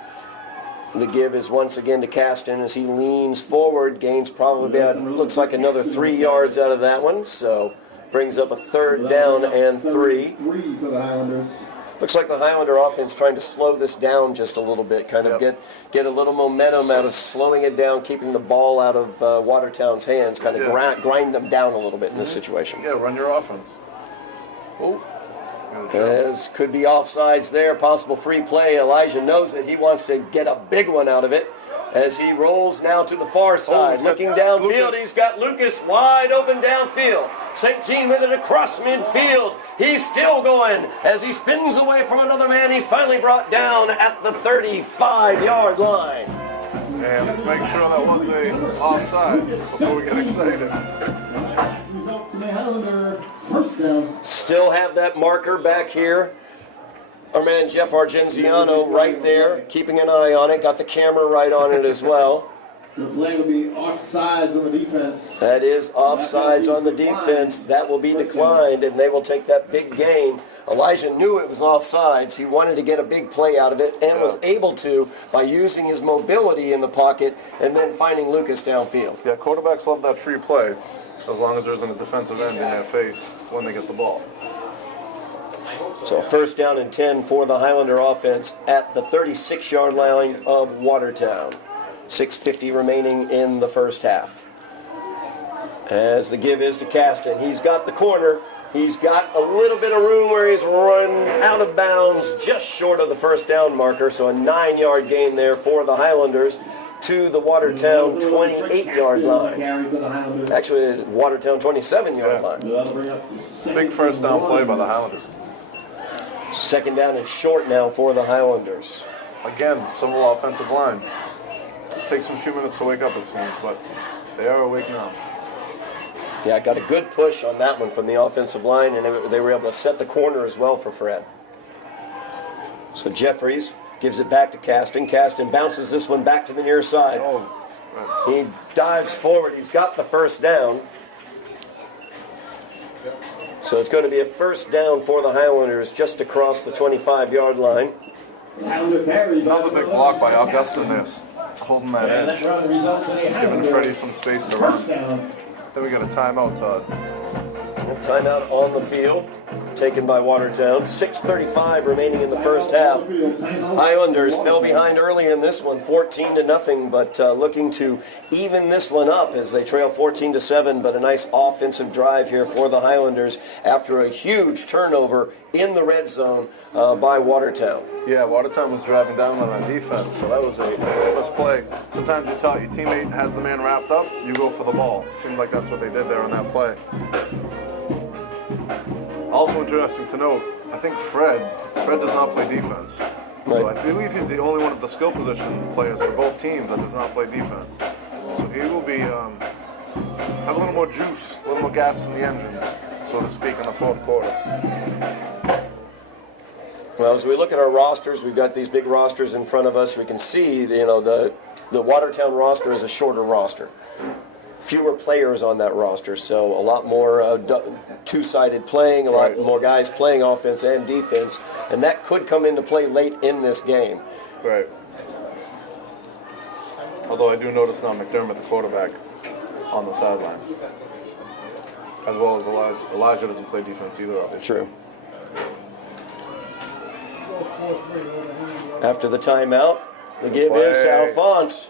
The give is once again to Caston as he leans forward, gains probably about, looks like another 3 yards out of that one, so brings up a 3rd down and 3. For the Highlanders. Looks like the Highlander offense trying to slow this down just a little bit, kind of get a little momentum out of slowing it down, keeping the ball out of Watertown's hands, kind of grind them down a little bit in this situation. Yeah, run your offense. Oh. As could be offsides there, possible free play. Elijah knows it. He wants to get a big one out of it as he rolls now to the far side. Looking downfield, he's got Lucas wide open downfield. St. Jean with it across midfield. He's still going as he spins away from another man. He's finally brought down at the 35-yard line. And let's make sure that was a offside before we get excited. Results in the Highlander first down. Still have that marker back here. Our man Jeff Argenziano right there, keeping an eye on it. Got the camera right on it as well. The flag will be offsides on the defense. That is offsides on the defense. That will be declined, and they will take that big gain. Elijah knew it was offsides. He wanted to get a big play out of it and was able to by using his mobility in the pocket and then finding Lucas downfield. Yeah, quarterbacks love that free play as long as there isn't a defensive end in their face when they get the ball. So 1st down and 10 for the Highlander offense at the 36-yard line of Watertown. 6:50 remaining in the first half. As the give is to Caston. He's got the corner. He's got a little bit of room where he's run out of bounds just short of the 1st down marker. So a 9-yard gain there for the Highlanders to the Watertown 28-yard line. Actually, Watertown 27-yard line. Big 1st down play by the Highlanders. 2nd down and short now for the Highlanders. Again, Somerville offensive line. Takes them a few minutes to wake up, it seems, but they are awake now. Yeah, got a good push on that one from the offensive line, and they were able to set the corner as well for Fred. So Jeffries gives it back to Caston. Caston bounces this one back to the near side. He dives forward. He's got the 1st down. So it's going to be a 1st down for the Highlanders just across the 25-yard line. Another big block by Augustin there, holding that edge, giving Freddie some space to run. Then we got a timeout, Todd. Timeout on the field, taken by Watertown. 6:35 remaining in the first half. Highlanders fell behind early in this one, 14-0, but looking to even this one up as they trail 14-7. But a nice offensive drive here for the Highlanders after a huge turnover in the red zone by Watertown. Yeah, Watertown was driving down on that defense, so that was a let's play. Sometimes you tell your teammate has the man wrapped up, you go for the ball. Seemed like that's what they did there on that play. Also interesting to note, I think Fred does not play defense. So I believe he's the only one of the skill position players for both teams that does not play defense. So he will be have a little more juice, a little more gas in the engine, so to speak, in the 4th quarter. Well, as we look at our rosters, we've got these big rosters in front of us. We can see, the Watertown roster is a shorter roster. Fewer players on that roster, so a lot more two-sided playing, a lot more guys playing offense and defense, and that could come into play late in this game. Right. Although I do notice now McDermott, the quarterback, on the sideline. As well as Elijah doesn't play defense either, obviously. True. After the timeout, the give is to Alphonse.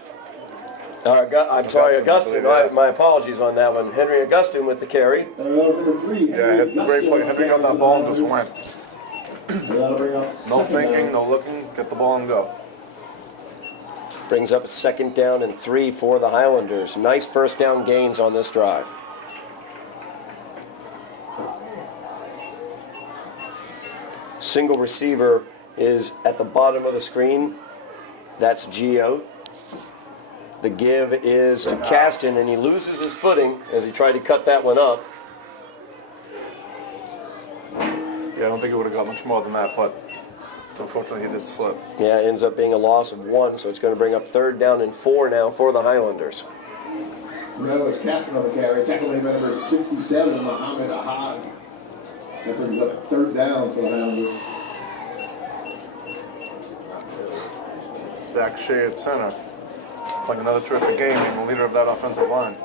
I'm sorry, Augustin. My apologies on that one. Henry Augustin with the carry. Yeah, hit the great play. Henry got that ball and just went. No thinking, no looking. Get the ball and go. Brings up a 2nd down and 3 for the Highlanders. Nice first down gains on this drive. Single receiver is at the bottom of the screen. That's Gio. The give is to Caston, and he loses his footing as he tried to cut that one up. Yeah, I don't think it would have got much more than that, but unfortunately he did slip. Yeah, it ends up being a loss of 1, so it's going to bring up 3rd down and 4 now for the Highlanders. That was Caston on the carry. Tackle made by number 67, Muhammad Ahad. That brings up 3rd down for the Highlanders. Zach Shea at center, playing another terrific game, being the leader of that offensive line.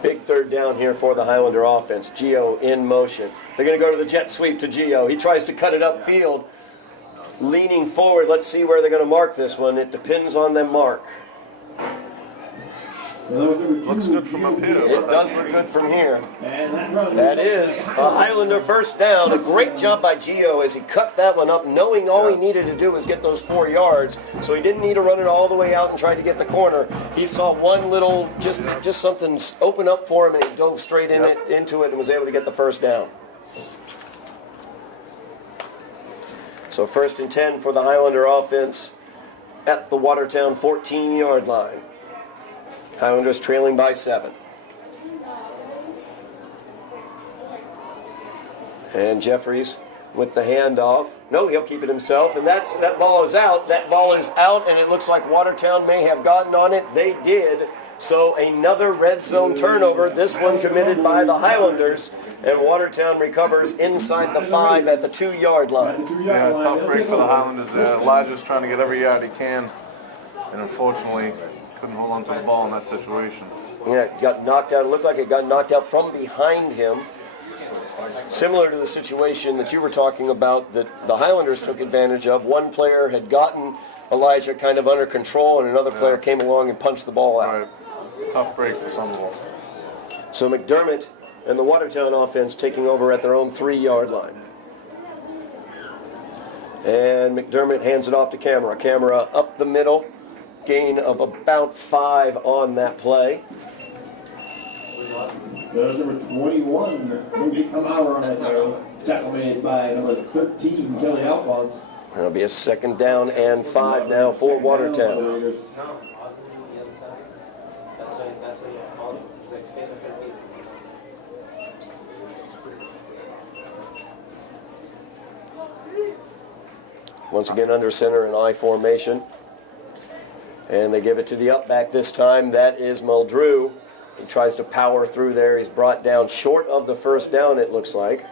Big 3rd down here for the Highlander offense. Gio in motion. They're going to go to the jet sweep to Gio. He tries to cut it upfield. Leaning forward, let's see where they're going to mark this one. It depends on them mark. Looks good from up here. It does look good from here. And That is a Highlander first down. A great job by Gio as he cut that one up, knowing all he needed to do was get those 4 yards. So he didn't need to run it all the way out and try to get the corner. He saw one little, just something open up for him, and he dove straight into it and was able to get the first down. So 1st and 10 for the Highlander offense at the Watertown 14-yard line. Highlanders trailing by 7. And Jeffries with the handoff. No, he'll keep it himself, and that ball is out. That ball is out, and it looks like Watertown may have gotten on it. They did. So another red zone turnover, this one committed by the Highlanders, and Watertown recovers inside the 5 at the 2-yard line. Yeah, tough break for the Highlanders there. Elijah's trying to get every yard he can, and unfortunately couldn't hold on to the ball in that situation. Yeah, it got knocked out. It looked like it got knocked out from behind him. Similar to the situation that you were talking about that the Highlanders took advantage of. One player had gotten Elijah kind of under control, and another player came along and punched the ball out. Right. Tough break for Somerville. So McDermott and the Watertown offense taking over at their own 3-yard line. And McDermott hands it off to Camera. Camera up the middle. Gain of about 5 on that play. There's number 21, Rudy Kamara on that now. Tackle made by number 13, Kelly Alphonse. That'll be a 2nd down and 5 now for Watertown. Once again under center in I formation. And they give it to the up back this time. That is Muldrew. He tries to power through there. He's brought down short of the first down, it looks like.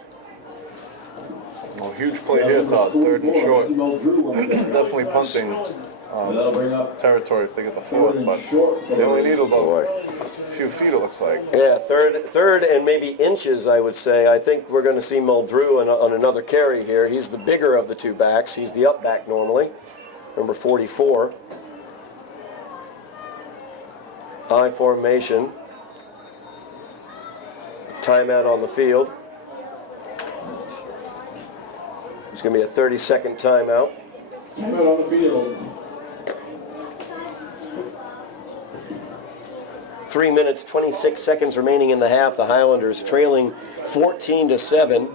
Well, huge play here, Todd. 3rd and short. Definitely punting territory if they get the 4th, but they only need about a few feet, it looks like. Yeah, third and maybe inches, I would say. I think we're going to see Muldrew on another carry here. He's the bigger of the 2 backs. He's the up back normally, number 44. I formation. Timeout on the field. It's going to be a 30-second timeout. Timeout on the field. 3 minutes, 26 seconds remaining in the half. The Highlanders trailing 14-7.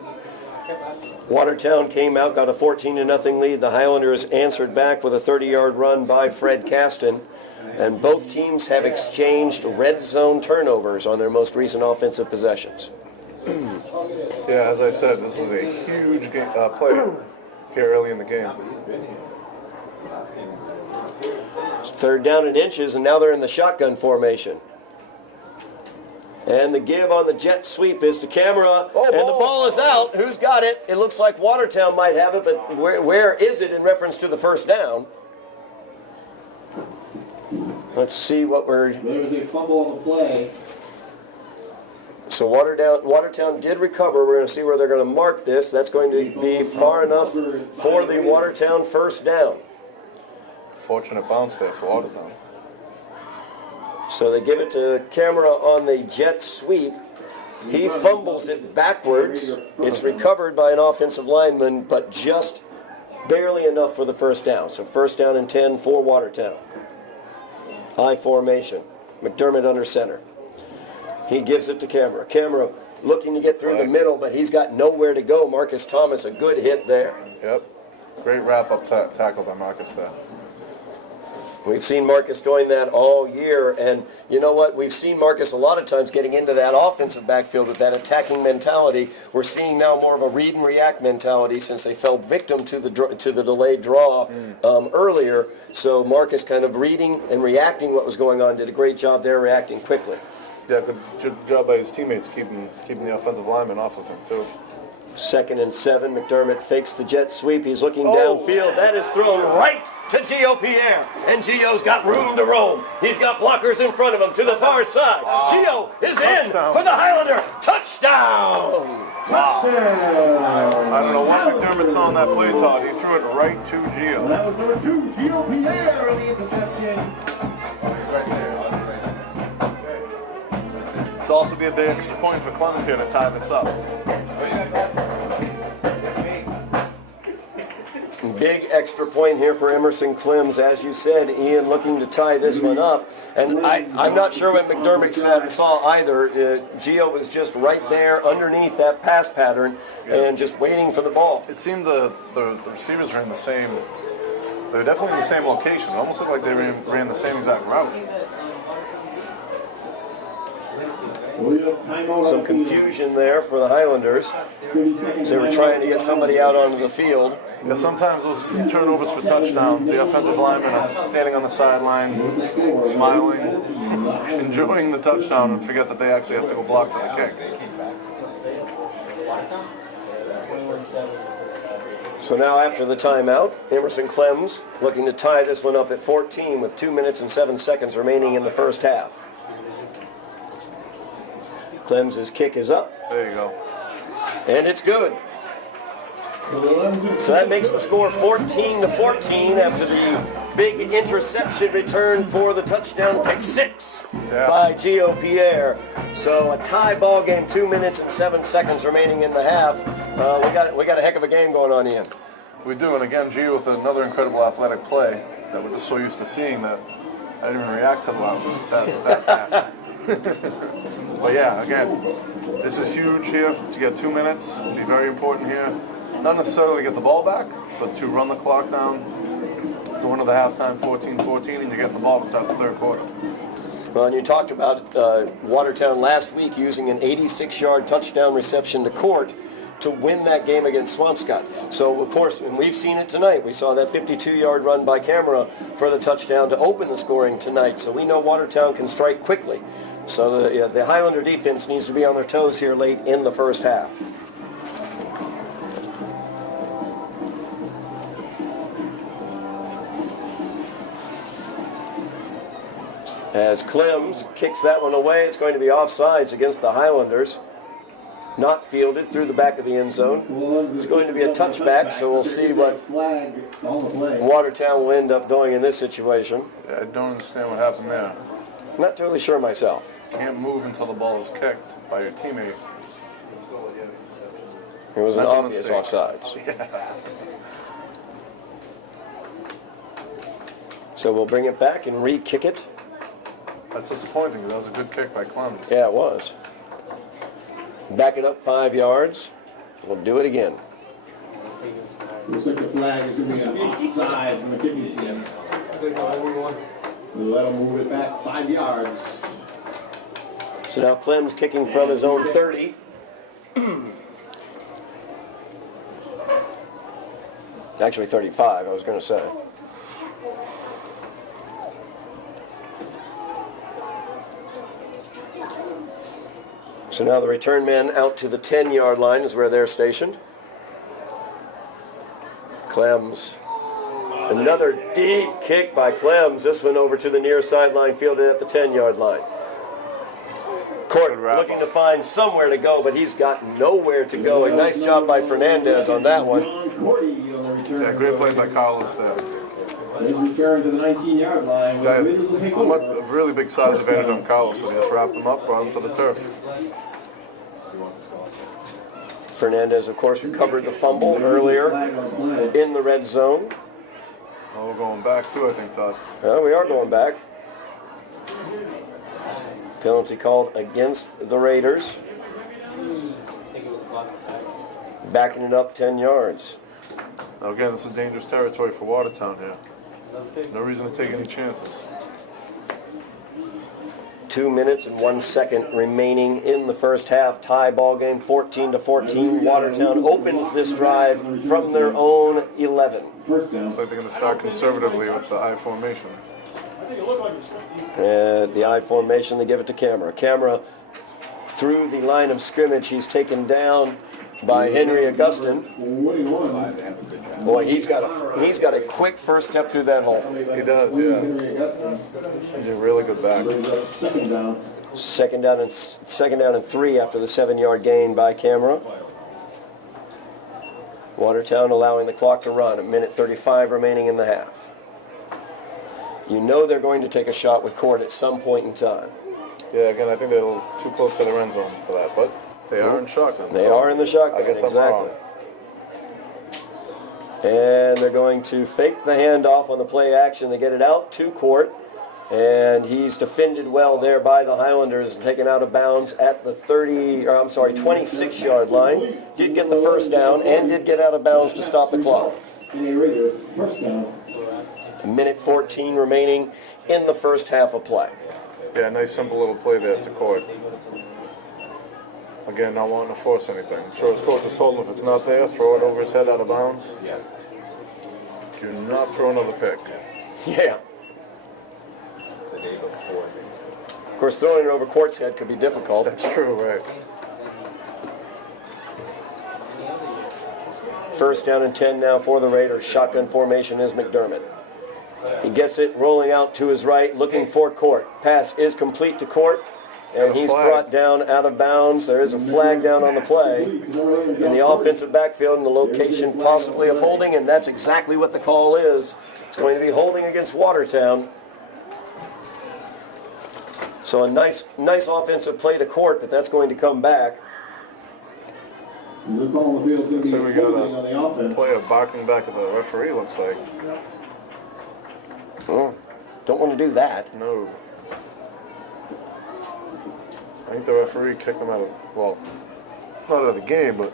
Watertown came out, got a 14-0 lead. The Highlanders answered back with a 30-yard run by Fred Caston. And both teams have exchanged red zone turnovers on their most recent offensive possessions. Yeah, as I said, this was a huge game, play here early in the game. It's 3rd down and inches, and now they're in the shotgun formation. And the give on the jet sweep is to Camera, and the ball is out. Who's got it? It looks like Watertown might have it, but where is it in reference to the first down? Let's see what we're... There was a fumble on the play. So Watertown did recover. We're going to see where they're going to mark this. That's going to be far enough for the Watertown first down. Fortunate bounce there for Watertown. So they give it to Camera on the jet sweep. He fumbles it backwards. It's recovered by an offensive lineman, but just barely enough for the first down. So first down and 10 for Watertown. High formation. McDermott under center. He gives it to Camera. Camera looking to get through the middle, but he's got nowhere to go. Marcus Thomas, a good hit there. Yep. Great wrap-up tackle by Marcus there. We've seen Marcus doing that all year, and you know what? We've seen Marcus a lot of times getting into that offensive backfield with that attacking mentality. We're seeing now more of a read and react mentality since they fell victim to the delayed draw earlier. So Marcus kind of reading and reacting what was going on, did a great job there, reacting quickly. Yeah, good job by his teammates keeping the offensive lineman off of him too. 2nd and 7, McDermott fakes the jet sweep. He's looking downfield. That is thrown right to Gio Pierre. And Gio's got room to roam. He's got blockers in front of him to the far side. Gio is Touchdown. in for the Highlander. Touchdown! I don't know what McDermott saw on that play, Todd. He threw it right to Gio. That was number 2, Gio Pierre on the interception. Right there. This will also be a big extra point for Clemens here to tie this up. Big extra point here for Emerson Clems. As you said, Ian looking to tie this one up. And I'm not sure what McDermott saw either. Gio was just right there underneath that pass pattern and just waiting for the ball. It seemed the receivers were in the same, they were definitely in the same location. It almost looked like they ran the same exact route. Some confusion there for the Highlanders. They were trying to get somebody out onto the field. Yeah, sometimes those turnovers for touchdowns, the offensive linemen are standing on the sideline, smiling, enjoying the touchdown, and forget that they actually have to go block for the kick. So now after the timeout, Emerson Clems looking to tie this one up at 14 with 2 minutes and 7 seconds remaining in the first half. Clem's kick is up. There you go. And it's good. So that makes the score 14-14 after the big interception return for the touchdown pick 6 by Gio Pierre. So a tie ball game, 2 minutes and 7 seconds remaining in the half. We got a heck of a game going on, Ian. We do, and again, Gio with another incredible athletic play that we're just so used to seeing that I didn't even react to that. But yeah, again, this is huge here to get 2 minutes. It'll be very important here. Not necessarily to get the ball back, but to run the clock down, go into the halftime 14-14, and you're getting the ball to start the third quarter. Well, and you talked about Watertown last week using an 86-yard touchdown reception to Court to win that game against Swampscott. So, of course, and we've seen it tonight. We saw that 52-yard run by Camera for the touchdown to open the scoring tonight. So we know Watertown can strike quickly. So the Highlander defense needs to be on their toes here late in the first half. As Clems kicks that one away, it's going to be offsides against the Highlanders. Not fielded through the back of the end zone. It's going to be a touchback, so we'll see what Watertown will end up doing in this situation. Yeah, I don't understand what happened there. Not totally sure myself. Can't move until the ball is kicked by your teammate. It was an obvious offsides. Yeah. So we'll bring it back and re-kick it. That's disappointing. That was a good kick by Clemens. Yeah, it was. Back it up 5 yards. We'll do it again. Looks like the flag is going to be on offside from the kicking team. We'll let him move it back 5 yards. So now Clem's kicking from his own 30. Actually 35, I was going to say. So now the return men out to the 10-yard line is where they're stationed. Clems. Another deep kick by Clems. This one over to the near sideline, fielded at the 10-yard line. Court looking to find somewhere to go, but he's got nowhere to go. A nice job by Fernandez on that one. Yeah, great play by Carlos there. His return to the 19-yard line. Guys, a really big size advantage on Carlos, but he just wrapped him up, brought him to the turf. Fernandez, of course, recovered the fumble earlier in the red zone. Oh, we're going back too, I think, Todd. We are going back. Penalty called against the Raiders. Backing it up 10 yards. Now again, this is dangerous territory for Watertown here. No reason to take any chances. 2 minutes and 1 second remaining in the first half. Tie ball game, 14-14. Watertown opens this drive from their own 11. Looks like they're going to start conservatively with the I formation. The I formation, they give it to Camera. Camera through the line of scrimmage. He's taken down by Henry Augustin. Boy, he's got a quick first step through that hole. He does, yeah. He's a really good back. Second down and 3 after the 7-yard gain by Camera. Watertown allowing the clock to run. 1:35 remaining in the half. You know they're going to take a shot with Court at some point in time. Yeah, again, I think they're a little too close to the end zone for that, but they are in shotgun. They are in the shotgun, I guess exactly. And they're going to fake the handoff on the play action. They get it out to Court, and he's defended well there by the Highlanders, taken out of bounds at the 26-yard line. Did get the first down and did get out of bounds to stop the clock. 1:14 remaining in the first half of play. Yeah, nice simple little play there to Court. Again, not wanting to force anything. I'm sure his coach has told him if it's not there, throw it over his head out of bounds. Do not throw another pick. Yeah. Of course, throwing it over Court's head could be difficult. That's true, right? First down and 10 now for the Raiders. Shotgun formation is McDermott. He gets it rolling out to his right, looking for Court. Pass is complete to Court, and he's brought down out of bounds. There is a flag down on the play in the offensive backfield in the location possibly of holding, and that's exactly what the call is. It's going to be holding against Watertown. So a nice offensive play to Court, but that's going to come back. So we got a player barking back at the referee, looks like. Oh, don't want to do that. No. I think the referee kicked him out of, well, not out of the game, but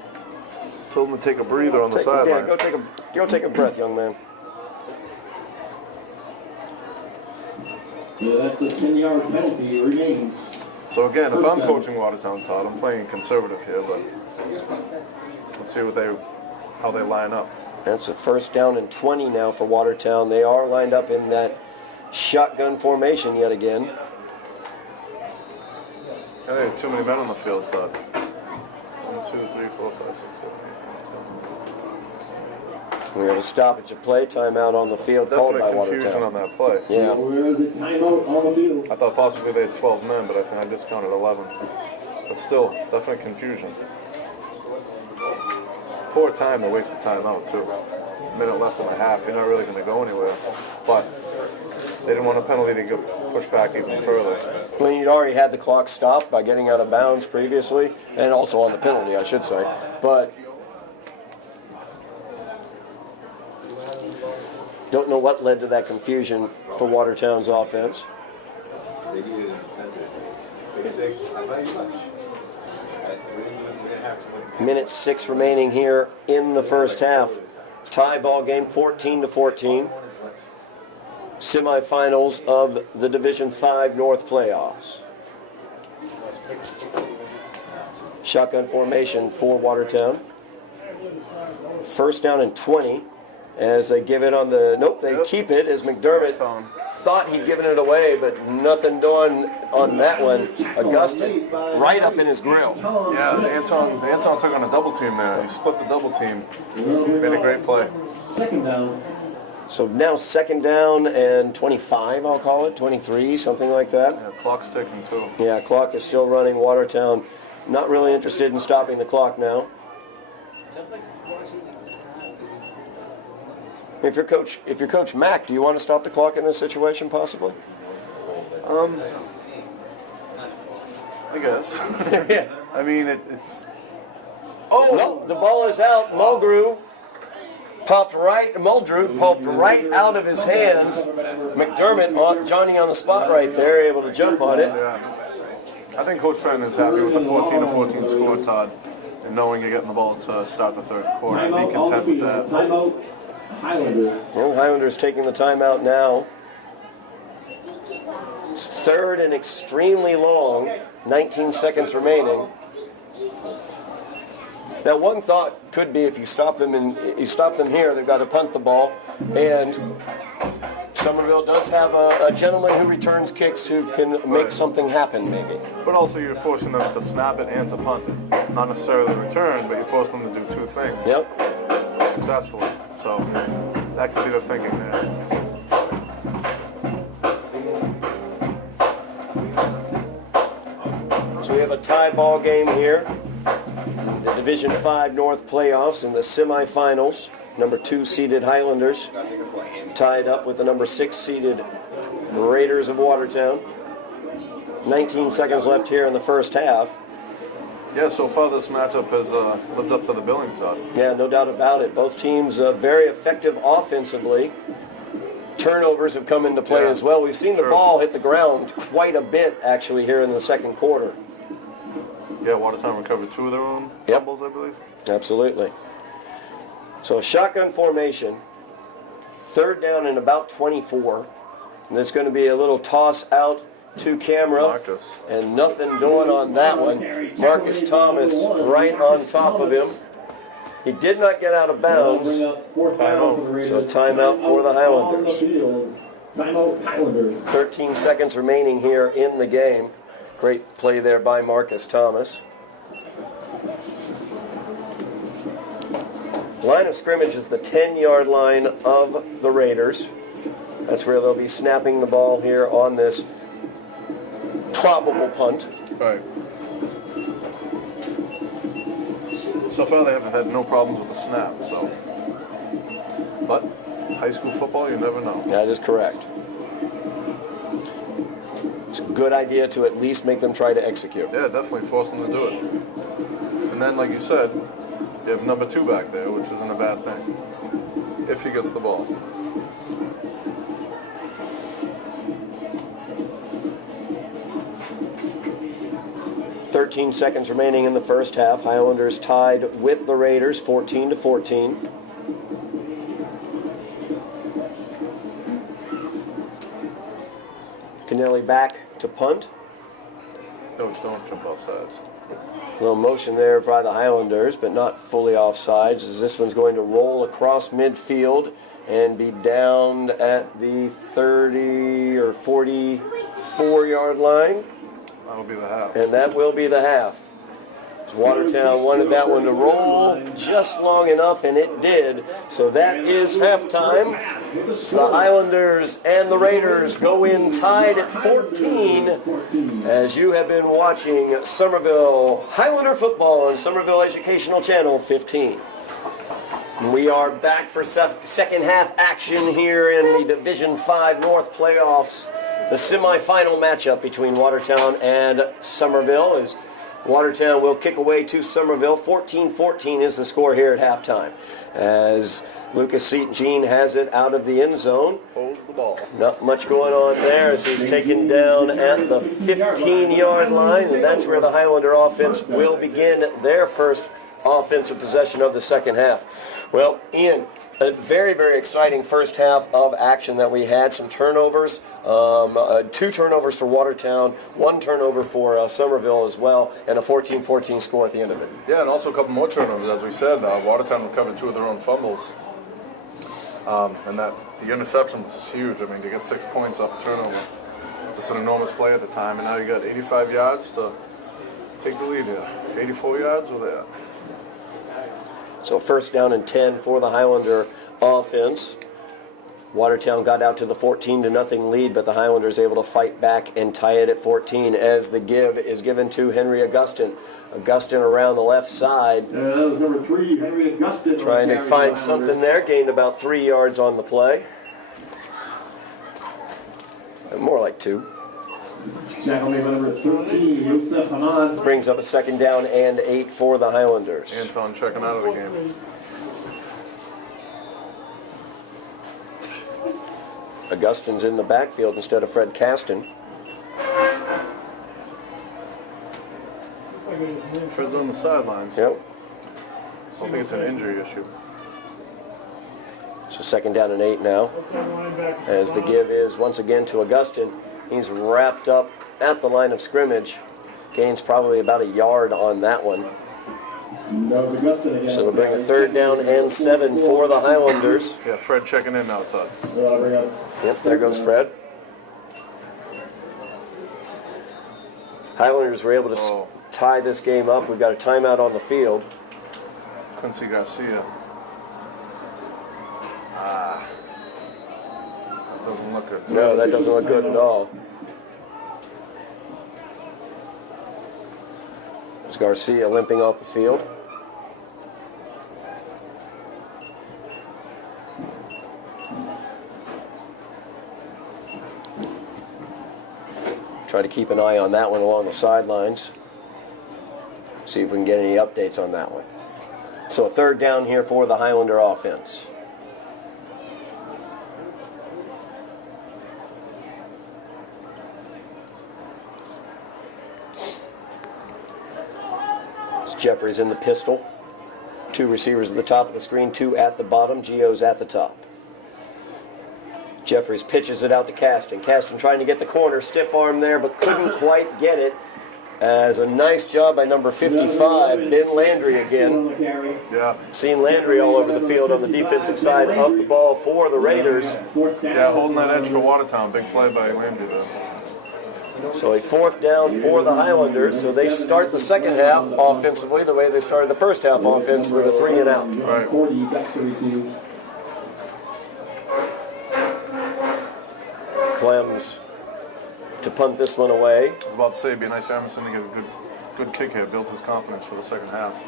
told him to take a breather on the sideline. Yeah, go take a breath, young man. Yeah, that's a 10-yard penalty remains. So again, if I'm coaching Watertown, Todd, I'm playing conservative here, but let's see how they line up. That's a first down and 20 now for Watertown. They are lined up in that shotgun formation yet again. I think too many men on the field, Todd. 1, 2, 3, 4, 5, 6, 7, 8. We have a stoppage of play, timeout on the field called by Definite confusion Watertown. on that play. Yeah. Where is it? Timeout on the field. I thought possibly they had 12 men, but I think I discounted 11. But still, definite confusion. Poor time to waste the timeout, too. A minute left in the half, you're not really going to go anywhere. But they didn't want a penalty to go push back even further. When you'd already had the clock stopped by getting out of bounds previously, and also on the penalty, I should say. But don't know what led to that confusion for Watertown's offense. They needed an incentive. They say, I buy you lunch. Minute 6 remaining here in the first half. Tie ball game, 14-14. Semifinals of the Division 5 North playoffs. Shotgun formation for Watertown. First down and 20 as they give it on the, nope, they keep it as McDermott thought he'd given it away, but nothing done on that one. Augustin right up in his grill. Yeah, Anton took on a double team there. He split the double team. Made a great play. Second down. So now second down and 25, I'll call it, 23, something like that. Yeah, clock's ticking too. Yeah, clock is still running. Watertown not really interested in stopping the clock now. If you're Coach Mack, do you want to stop the clock in this situation possibly? I guess. Yeah. I mean, it's Oh! No, the ball is out. Muldrew popped right out of his hands. McDermott, Johnny on the spot right there, able to jump on it. Yeah. I think Coach Fenton is happy with the 14-14 score, Todd, and knowing you're getting the ball to start the third quarter. Be content with that. Timeout, Highlander. Well, Highlanders taking the timeout now. It's third and extremely long. 19 seconds remaining. Now, one thought could be if you stop them here, they've got to punt the ball, and Somerville does have a gentleman who returns kicks who can make something happen, maybe. But also you're forcing them to snap it and to punt it. Not necessarily return, but you're forcing them to do two things. Yep. Successfully. So that could be the thinking there. So we have a tie ball game here. The Division 5 North playoffs in the semifinals. Number 2 seeded Highlanders tied up with the number 6 seeded Raiders of Watertown. 19 seconds left here in the first half. Yeah, so far this matchup has lived up to the billing, Todd. Yeah, no doubt about it. Both teams very effective offensively. Turnovers have come into play as well. We've seen the ball hit the ground quite a bit, actually, here in the second quarter. Yeah, Watertown recovered 2 of their own fumbles, I believe. Absolutely. So a shotgun formation, third down and about 24. And there's going to be a little toss out to camera. Marcus. And nothing doing on that one. Marcus Thomas right on top of him. He did not get out of bounds. So timeout for the Highlanders. Timeout Highlanders. 13 seconds remaining here in the game. Great play there by Marcus Thomas. Line of scrimmage is the 10-yard line of the Raiders. That's where they'll be snapping the ball here on this probable punt. Right. So far they haven't had no problems with the snap, so. But high school football, you never know. That is correct. It's a good idea to at least make them try to execute. Yeah, definitely force them to do it. And then, like you said, you have number 2 back there, which isn't a bad thing, if he gets the ball. .13 seconds remaining in the first half. Highlanders tied with the Raiders, 14-14. Canelli back to punt. No, don't jump off sides. A little motion there by the Highlanders, but not fully offsides, as this one's going to roll across midfield and be downed at the 30 or 44-yard line. That'll be the half. And that will be the half. Watertown wanted that one to roll just long enough, and it did. So that is halftime. So the Highlanders and the Raiders go in tied at 14 as you have been watching Somerville Highlander football on Somerville Educational Channel 15. And we are back for second half action here in the Division 5 North playoffs. The semifinal matchup between Watertown and Somerville is Watertown will kick away to Somerville. 14-14 is the score here at halftime. As Lucas St. Jean has it out of the end zone. Hold the ball. Not much going on there as he's taken down at the 15-yard line. And that's where the Highlander offense will begin their first offensive possession of the second half. Well, Ian, a very, very exciting first half of action that we had. Some turnovers, 2 turnovers for Watertown, 1 turnover for Somerville as well, and a 14-14 score at the end of it. Yeah, and also a couple more turnovers, as we said. Watertown recovered 2 of their own fumbles. And that the interception was just huge. I mean, to get 6 points off a turnover, just an enormous play at the time. And now you got 85 yards to take the lead here. 84 yards or there. So first down and 10 for the Highlander offense. Watertown got out to the 14-0 lead, but the Highlanders able to fight back and tie it at 14 as the give is given to Henry Augustin. Augustin around the left side. That was number 3, Henry Augustin. Trying to find something there. Gained about 3 yards on the play. More like 2. Tackle made by number 13, Yosef Hamad. Brings up a second down and 8 for the Highlanders. Anton checking out of the game. Augustine's in the backfield instead of Fred Caston. Fred's on the sidelines. Yep. I don't think it's an injury issue. So second down and 8 now. As the give is once again to Augustine. He's wrapped up at the line of scrimmage. Gains probably about a yard on that one. So they'll bring a third down and 7 for the Highlanders. Yeah, Fred checking in now, Todd. Yep, there goes Fred. Highlanders were able to tie this game up. We've got a timeout on the field. Quincy Garcia. That doesn't look good. No, that doesn't look good at all. There's Garcia limping off the field. Try to keep an eye on that one along the sidelines. See if we can get any updates on that one. So a third down here for the Highlander offense. Jeffrey's in the pistol. 2 receivers at the top of the screen, 2 at the bottom. Gio's at the top. Jeffries pitches it out to Caston. Caston trying to get the corner, stiff arm there, but couldn't quite get it. As a nice job by number 55, Ben Landry again. Yeah. Seen Landry all over the field on the defensive side of the ball for the Raiders. Yeah, holding that edge for Watertown. Big play by Landry there. So a fourth down for the Highlanders. So they start the second half offensively the way they started the first half offense with a 3 and out. Right. Clems to punt this one away. I was about to say, it'd be a nice for Emerson to get a good kick here. Built his confidence for the second half.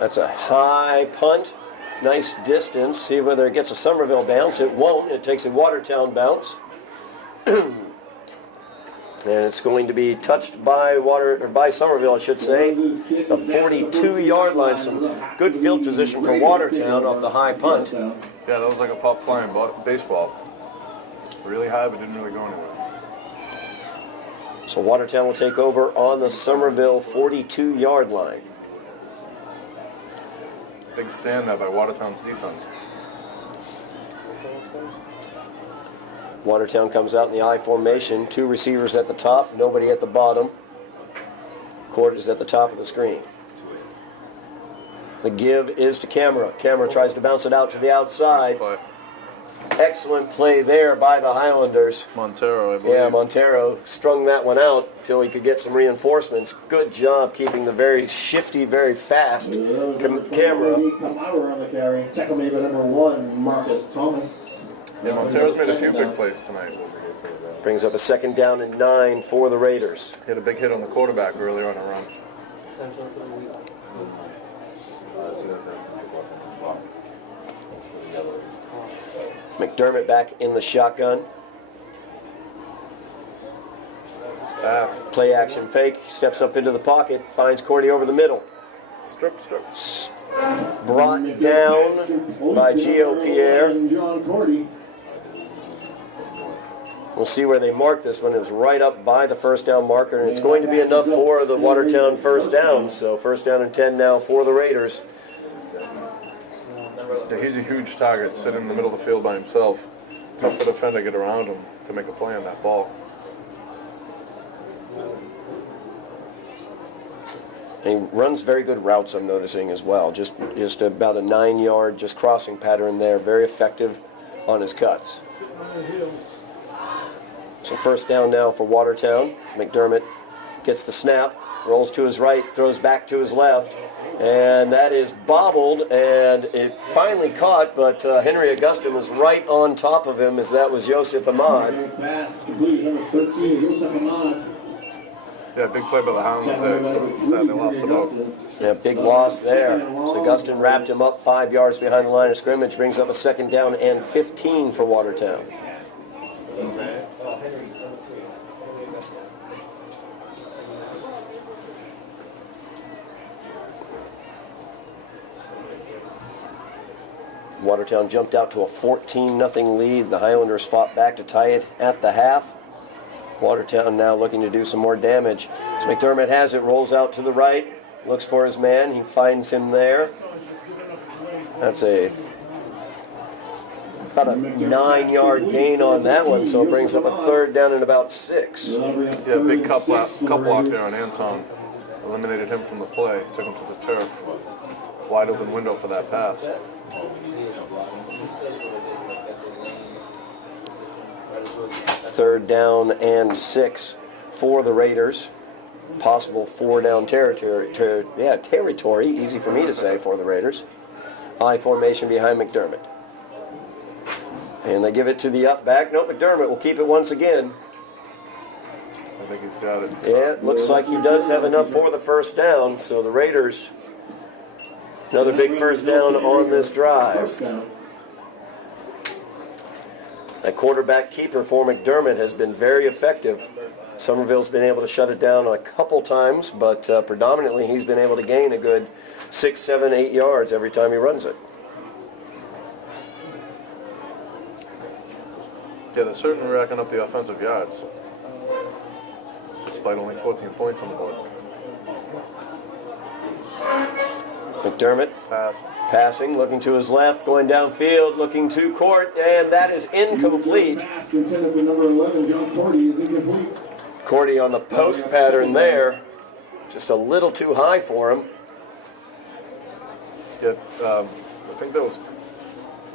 That's a high punt. Nice distance. See whether it gets a Somerville bounce. It won't. It takes a Watertown bounce. And it's going to be touched by Somerville, I should say. The 42-yard line. Some good field position for Watertown off the high punt. Yeah, that was like a pop flying baseball. Really high, but didn't really go anywhere. So Watertown will take over on the Somerville 42-yard line. Big stand there by Watertown's defense. Watertown comes out in the I formation. 2 receivers at the top, nobody at the bottom. Court is at the top of the screen. The give is to Camera. Camera tries to bounce it out to the outside. Nice play. Excellent play there by the Highlanders. Montero, I believe. Yeah, Montero strung that one out until he could get some reinforcements. Good job keeping the very shifty, very fast Camera. On the carry. Tackle made by number 1, Marcus Thomas. Yeah, Montero's made a few big plays tonight. Brings up a second down and 9 for the Raiders. He had a big hit on the quarterback earlier on a run. McDermott back in the shotgun. Pass. Play action fake. Steps up into the pocket. Finds Cordy over the middle. Strip. Brought down by Gio Pierre. John Cordy. We'll see where they mark this one. It was right up by the first down marker, and it's going to be enough for the Watertown first down. So first down and 10 now for the Raiders. Yeah, he's a huge target, sitting in the middle of the field by himself. Tough for the defender to get around him to make a play on that ball. And he runs very good routes, I'm noticing as well. Just about a 9-yard just crossing pattern there. Very effective on his cuts. So first down now for Watertown. McDermott gets the snap, rolls to his right, throws back to his left. And that is bobbled, and it finally caught, but Henry Augustine was right on top of him as that was Yosef Hamad. Pass complete, number 13, Yosef Hamad. Yeah, big play by the Highlanders there. Sad they lost the boat. Yeah, big loss there. So Augustine wrapped him up 5 yards behind the line of scrimmage, brings up a second down and 15 for Watertown. Watertown jumped out to a 14-0 lead. The Highlanders fought back to tie it at the half. Watertown now looking to do some more damage. As McDermott has it, rolls out to the right, looks for his man. He finds him there. That's about a 9-yard gain on that one, so it brings up a third down and about 6. Yeah, big cup block there on Anton. Eliminated him from the play, took him to the turf. Wide open window for that pass. Third down and 6 for the Raiders. Possible 4-down territory. Territory. Easy for me to say for the Raiders. I formation behind McDermott. And they give it to the up back. No, McDermott will keep it once again. I think he's got it. Yeah, it looks like he does have enough for the first down. So the Raiders, another big first down on this drive. That quarterback keeper for McDermott has been very effective. Somerville's been able to shut it down a couple times, but predominantly he's been able to gain a good 6, 7, 8 yards every time he runs it. Yeah, they're certainly racking up the offensive yards, despite only 14 points on the board. McDermott Pass. passing, looking to his left, going downfield, looking to Court, and that is incomplete. Pass intended for number 11, John Cordy, is incomplete. Cordy on the post pattern there, just a little too high for him. Yeah, I think that was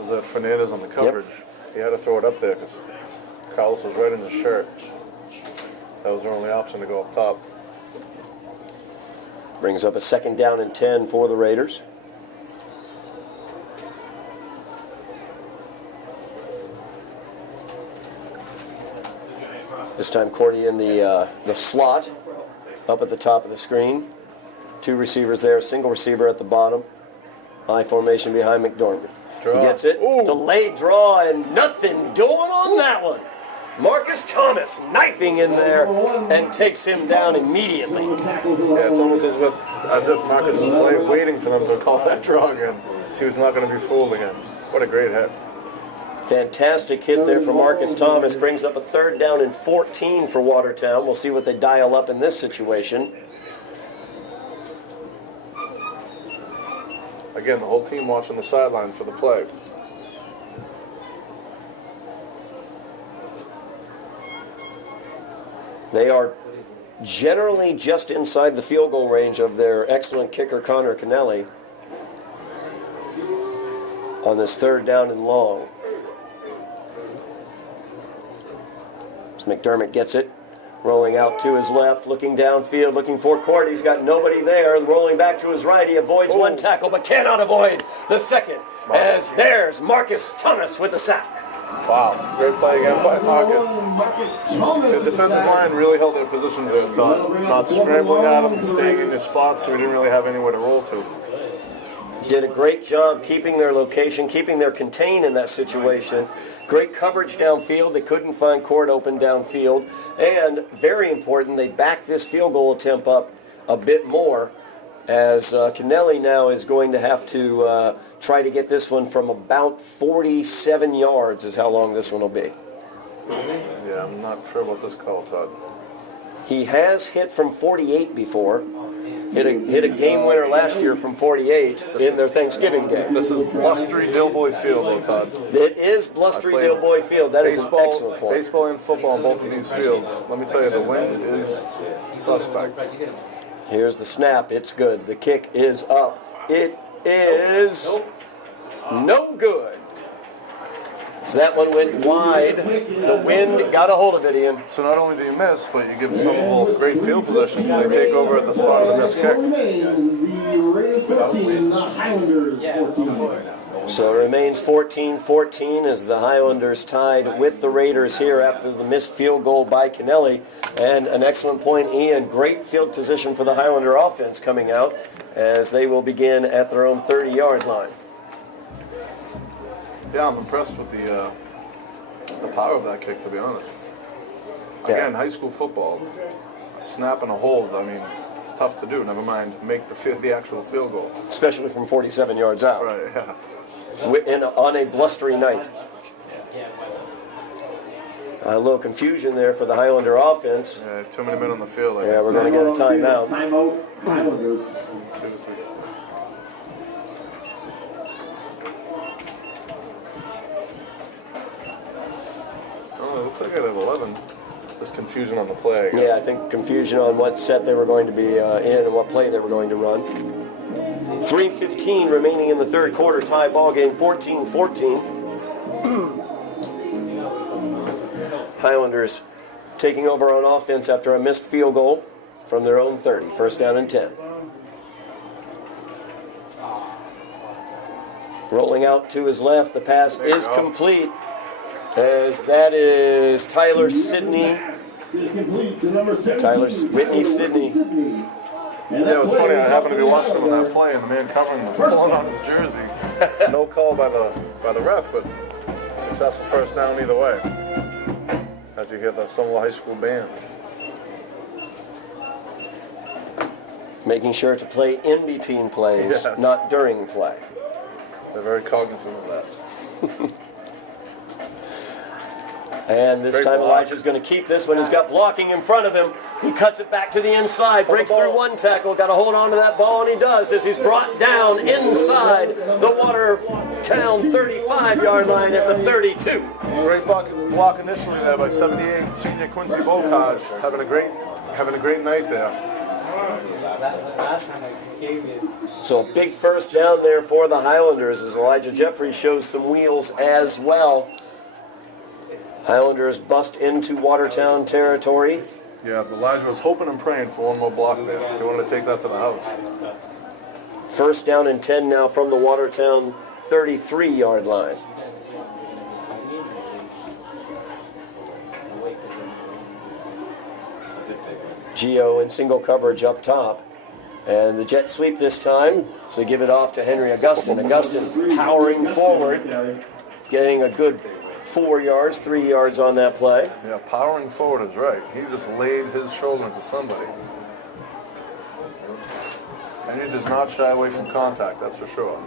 that Fernandez on the coverage. He had to throw it up there because Carlos was right in his shirt. That was their only option to go up top. Brings up a 2nd down and 10 for the Raiders. This time Cordy in the slot up at the top of the screen. 2 receivers there, a single receiver at the bottom. I formation behind McDermott. He gets it. Ooh. Delayed draw and nothing doing on that one. Marcus Thomas knifing in there and takes him down immediately. Yeah, it's almost as if Marcus was waiting for them to call that draw again. So he was not going to be fooled again. What a great hit. Fantastic hit there from Marcus Thomas. Brings up a 3rd down and 14 for Watertown. We'll see what they dial up in this situation. Again, the whole team watching the sideline for the play. They are generally just inside the field goal range of their excellent kicker, Connor Kennelly, on this 3rd down and long. As McDermott gets it, rolling out to his left, looking downfield, looking for Court. He's got nobody there. Rolling back to his right, he avoids one tackle, but cannot avoid the second. As there's Marcus Thomas with the sack. Wow, great play again by Marcus. The defensive line really held their positions there, Todd. Not scrambling at them, staying in their spots, so we didn't really have anywhere to roll to. Did a great job keeping their location, keeping their contain in that situation. Great coverage downfield. They couldn't find Court open downfield. And very important, they backed this field goal attempt up a bit more, as Kennelly now is going to have to try to get this one from about 47 yards is how long this one will be. Yeah, I'm not sure about this call, Todd. He has hit from 48 before. Hit a game winner last year from 48 in their Thanksgiving game. This is blustery Dilboy Field, though, Todd. It is blustery Dilboy Field. That is an excellent point. Baseball and football on both of these fields. Let me tell you, the wind is suspect. Here's the snap. It's good. The kick is up. It is no good. So that one went wide. The wind got a hold of it, Ian. So not only do you miss, but you give Somerville great field position because they take over at the spot of the missed kick. The Raiders 14, the Highlanders 14. So it remains 14-14 as the Highlanders tied with the Raiders here after the missed field goal by Kennelly. And an excellent point, Ian. Great field position for the Highlander offense coming out as they will begin at their own 30-yard line. Yeah, I'm impressed with the power of that kick, to be honest. Yeah. Again, high school football, a snap and a hold, I mean, it's tough to do, never mind make the actual field goal. Especially from 47 yards out. Right, yeah. On a blustery night. A little confusion there for the Highlander offense. Yeah, too many men on the field. Yeah, we're going to get a timeout. Timeout, Highlanders. Oh, it looks like I have 11. There's confusion on the play, I guess. Yeah, I think confusion on what set they were going to be in and what play they were going to run. 3:15 remaining in the third quarter, tie ball game 14-14. Highlanders taking over on offense after a missed field goal from their own 30. First down and 10. Rolling out to his left, the pass is complete. As that is Tyler Sidney. Tyler Whitney Sidney. Yeah, it was funny. I happened to be watching him on that play, and the man covering was pulling on his jersey. No call by the ref, but successful first down either way. As you hear the Somerville High School band. Making sure to play in between plays, Yes. not during play. They're very cognizant of that. And this Great time block. Elijah's going to keep this one. He's got blocking in front of him. He cuts it back to the inside, breaks through one tackle, got to hold on to that ball, and he does as he's brought down inside the Watertown 35-yard line at the 32. Great block initially there by 78 senior Quincy Bocage, having a great night there. So a big first down there for the Highlanders as Elijah Jeffrey shows some wheels as well. Highlanders bust into Watertown territory. Yeah, Elijah was hoping and praying for one more block there. He wanted to take that to the house. First down and 10 now from the Watertown 33-yard line. Gio in single coverage up top. And the jet sweep this time, so give it off to Henry Augustin. Augustin powering forward, getting a good 4 yards, 3 yards on that play. Yeah, powering forward is right. He just laid his shoulder into somebody. And he does not shy away from contact, that's for sure.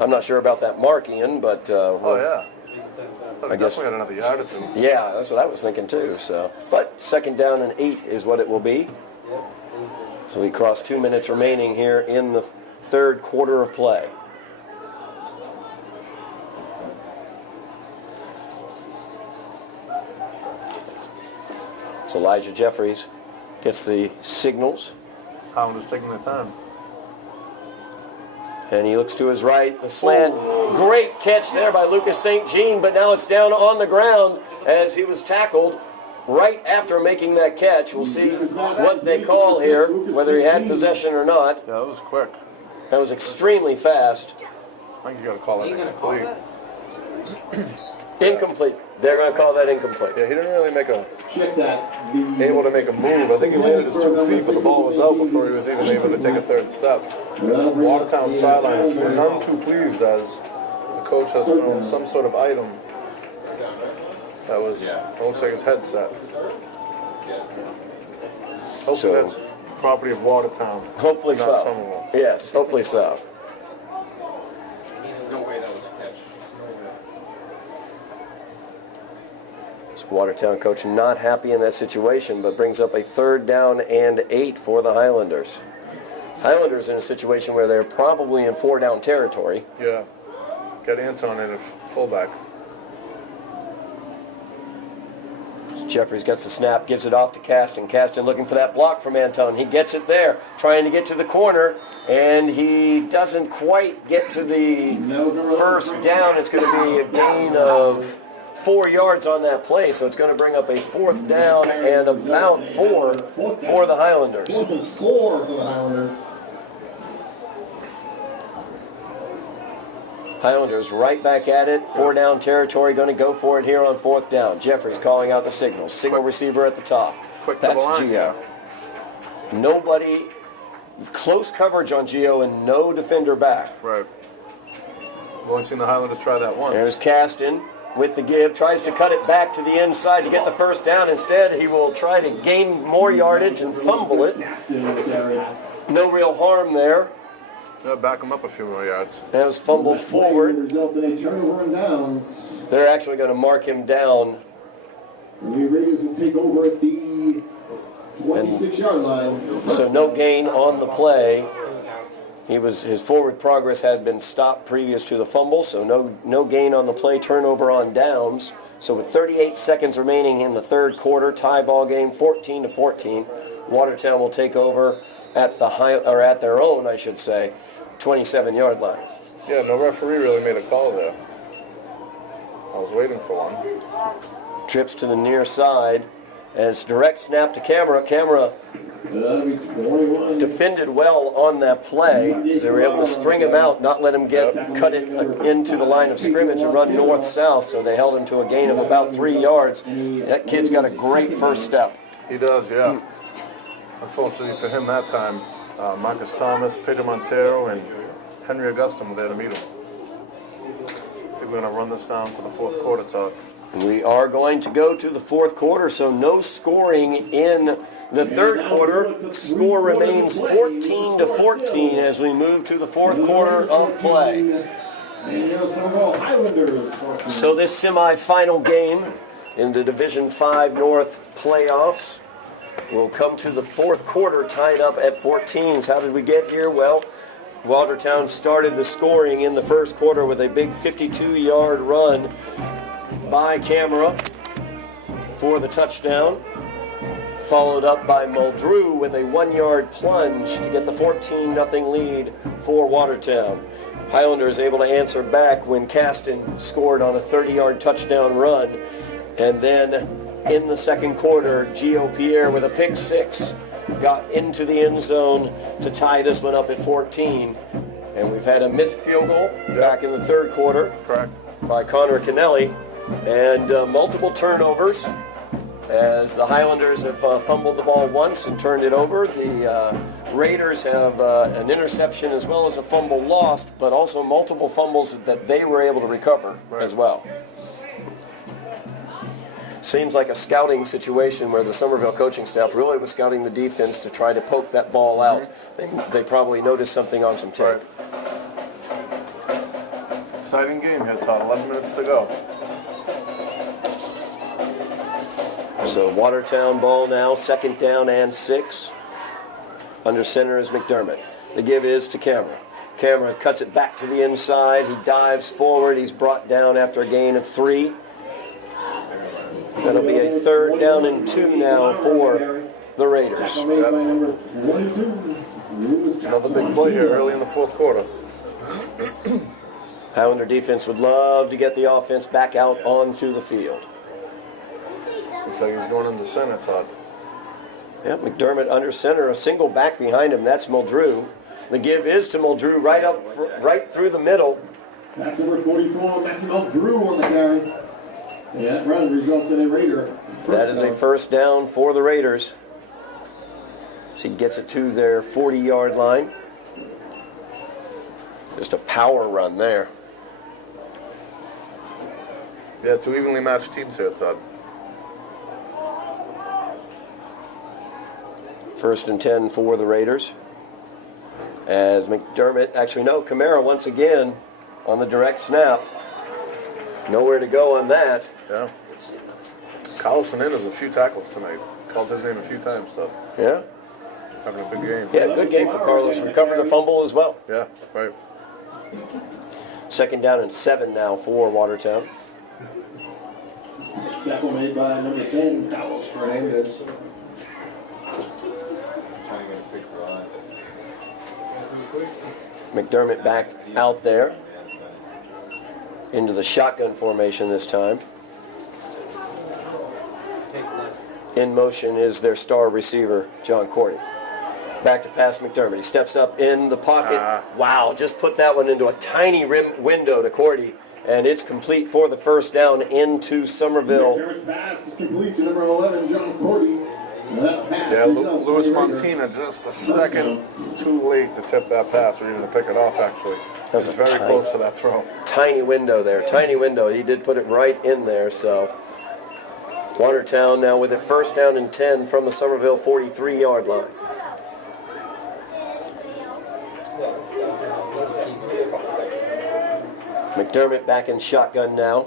I'm not sure about that mark, Ian, but Oh, yeah. I guess- Definitely had another yard or two. yeah, that's what I was thinking too. So, but second down and 8 is what it will be. So we cross 2 minutes remaining here in the third quarter of play. So Elijah Jeffries gets the signals. Highlanders taking their time. And he looks to his right, the slant. Great catch there by Lucas St. Jean, but now it's down on the ground as he was tackled right after making that catch. We'll see what they call here, whether he had possession or not. Yeah, that was quick. That was extremely fast. I think you got to call that incomplete. Incomplete. They're going to call that incomplete. Yeah, he didn't really Check that. able to make a move. I think he landed his 2 feet, but the ball was out before he was even able to take a third step. Watertown sideline is none too pleased as the coach has thrown some sort of item that was, it looks like his headset. Hopefully So- that's property of Watertown. Hopefully not so. Somerville. Yes, hopefully so. So Watertown coach not happy in that situation, but brings up a third down and 8 for the Highlanders. Highlanders in a situation where they're probably in 4-down territory. Yeah. Got Anton in at fullback. Jeffries gets the snap, gives it off to Caston. Caston looking for that block from Anton. He gets it there, trying to get to the corner, and he doesn't quite get to the first down. It's going to be a gain of 4 yards on that play, so it's going to bring up a fourth down and about 4 for the Highlanders. 4 for the Highlanders. Highlanders right back at it, 4-down territory, going to go for it here on fourth down. Jeffries calling out the signal. Signal receiver at the top. Quick to That's the line. Gio. Nobody, close coverage on Gio and no defender back. Right. I've only seen the Highlanders try that once. There's Caston. with the give, tries to cut it back to the inside to get the first down. Instead, he will try to gain more yardage and fumble it. No real harm there. Yeah, back him up a few more yards. That was fumbled forward. They're actually going to mark him down. The Raiders will take over at the 26-yard line. So no gain on the play. His forward progress had been stopped previous to the fumble, so no gain on the play, turnover on downs. So with 38 seconds remaining in the third quarter, tie ball game 14-14. Watertown will take over at at their own, I should say, 27-yard line. Yeah, no referee really made a call there. I was waiting for one. Trips to the near side, and it's direct snap to Camera. Camera defended well on that play. They were able to string him out, not let him cut it into the line of scrimmage and run north-south, so they held him to a gain of about 3 yards. That kid's got a great first step. He does, yeah. Unfortunately for him that time, Marcus Thomas, Pedro Montero, and Henry Augustin were there to meet him. I think we're going to run this down for the fourth quarter, Todd. We are going to go to the fourth quarter, so no scoring in the third quarter. Score remains 14-14 as we move to the fourth quarter of play. So this semifinal game in the Division 5 North playoffs will come to the fourth quarter, tied up at 14s. How did we get here? Well, Watertown started the scoring in the first quarter with a big 52-yard run by Camera for the touchdown, followed up by Muldrew with a 1-yard plunge to get the 14-0 lead for Watertown. Highlander is able to answer back when Caston scored on a 30-yard touchdown run. And then in the second quarter, Gio Pierre with a pick six got into the end zone to tie this one up at 14. And we've had a missed field goal back in the third quarter. Correct. By Connor Kennelly. And multiple turnovers as the Highlanders have fumbled the ball once and turned it over. The Raiders have an interception as well as a fumble lost, but also multiple fumbles that they were able to recover as well. Seems like a scouting situation where the Somerville coaching staff really was scouting the defense to try to poke that ball out. They probably noticed something on some tape. Exciting game here, Todd. 11 minutes to go. So Watertown ball now, second down and 6. Under center is McDermott. The give is to Camera. Camera cuts it back to the inside. He dives forward. He's brought down after a gain of 3. That'll be a third down and 2 now for the Raiders. Another big play here early in the fourth quarter. Highlander defense would love to get the offense back out onto the field. Looks like he's going into center, Todd. Yep, McDermott under center, a single back behind him. That's Muldrew. The give is to Muldrew right through the middle. That's number 44, Matthew Muldrew on the carry. And that run results in a Raider. That is a first down for the Raiders. So he gets it to their 40-yard line. Just a power run there. Yeah, two evenly matched teams here, Todd. First and 10 for the Raiders. As McDermott, actually no, Camara once again on the direct snap. Nowhere to go on that. Yeah. Carlos Fernandez a few tackles tonight. Called his name a few times, though. Yeah. Having a big game. Yeah, good game for Carlos. Recovered a fumble as well. Yeah, right. Second down and 7 now for Watertown. Tackle made by number 10, Carlos Fernandez. Trying to get a quick run. McDermott back out there into the shotgun formation this time. In motion is their star receiver, John Cordy. Back to pass McDermott. He steps up in the pocket. Wow, just put that one into a tiny rim window to Cordy, and it's complete for the first down into Somerville. Pass is complete to number 11, John Cordy. Yeah, Louis Montina just a second too late to tip that pass or even to pick it off, actually. That was very close to that throw. Tiny window there, tiny window. He did put it right in there, so. Watertown now with it first down and 10 from the Somerville 43-yard line. McDermott back in shotgun now.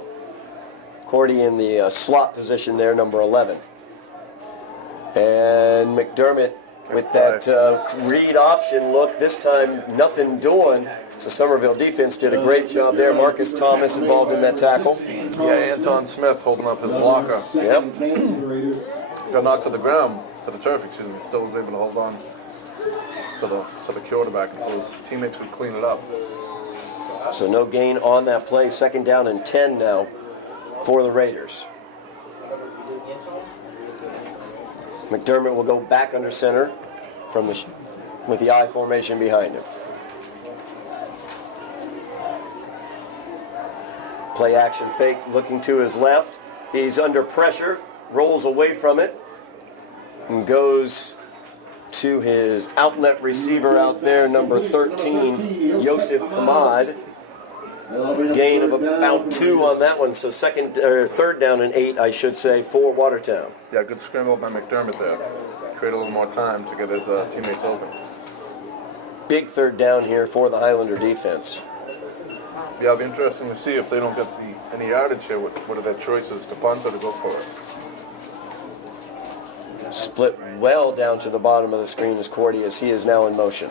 Cordy in the slot position there, number 11. And McDermott with that read option look, this time nothing doing. So Somerville defense did a great job there. Marcus Thomas involved in that tackle. Yeah, Anton Smith holding up his blocker. Yep. Got knocked to the ground, to the turf, excuse me. Still was able to hold on to the quarterback until his teammates could clean it up. So no gain on that play. Second down and 10 now for the Raiders. McDermott will go back under center from with the I formation behind him. Play action fake, looking to his left. He's under pressure, rolls away from it, and goes to his outlet receiver out there, number 13, Yosef Hamad. Gain of about 2 on that one, so third down and 8, I should say, for Watertown. Yeah, good scramble by McDermott there. Create a little more time to get his teammates open. Big third down here for the Highlander defense. Yeah, it'll be interesting to see if they don't get any yardage here. What are their choices, to punt or to go for it? Split well down to the bottom of the screen is Cordy as he is now in motion.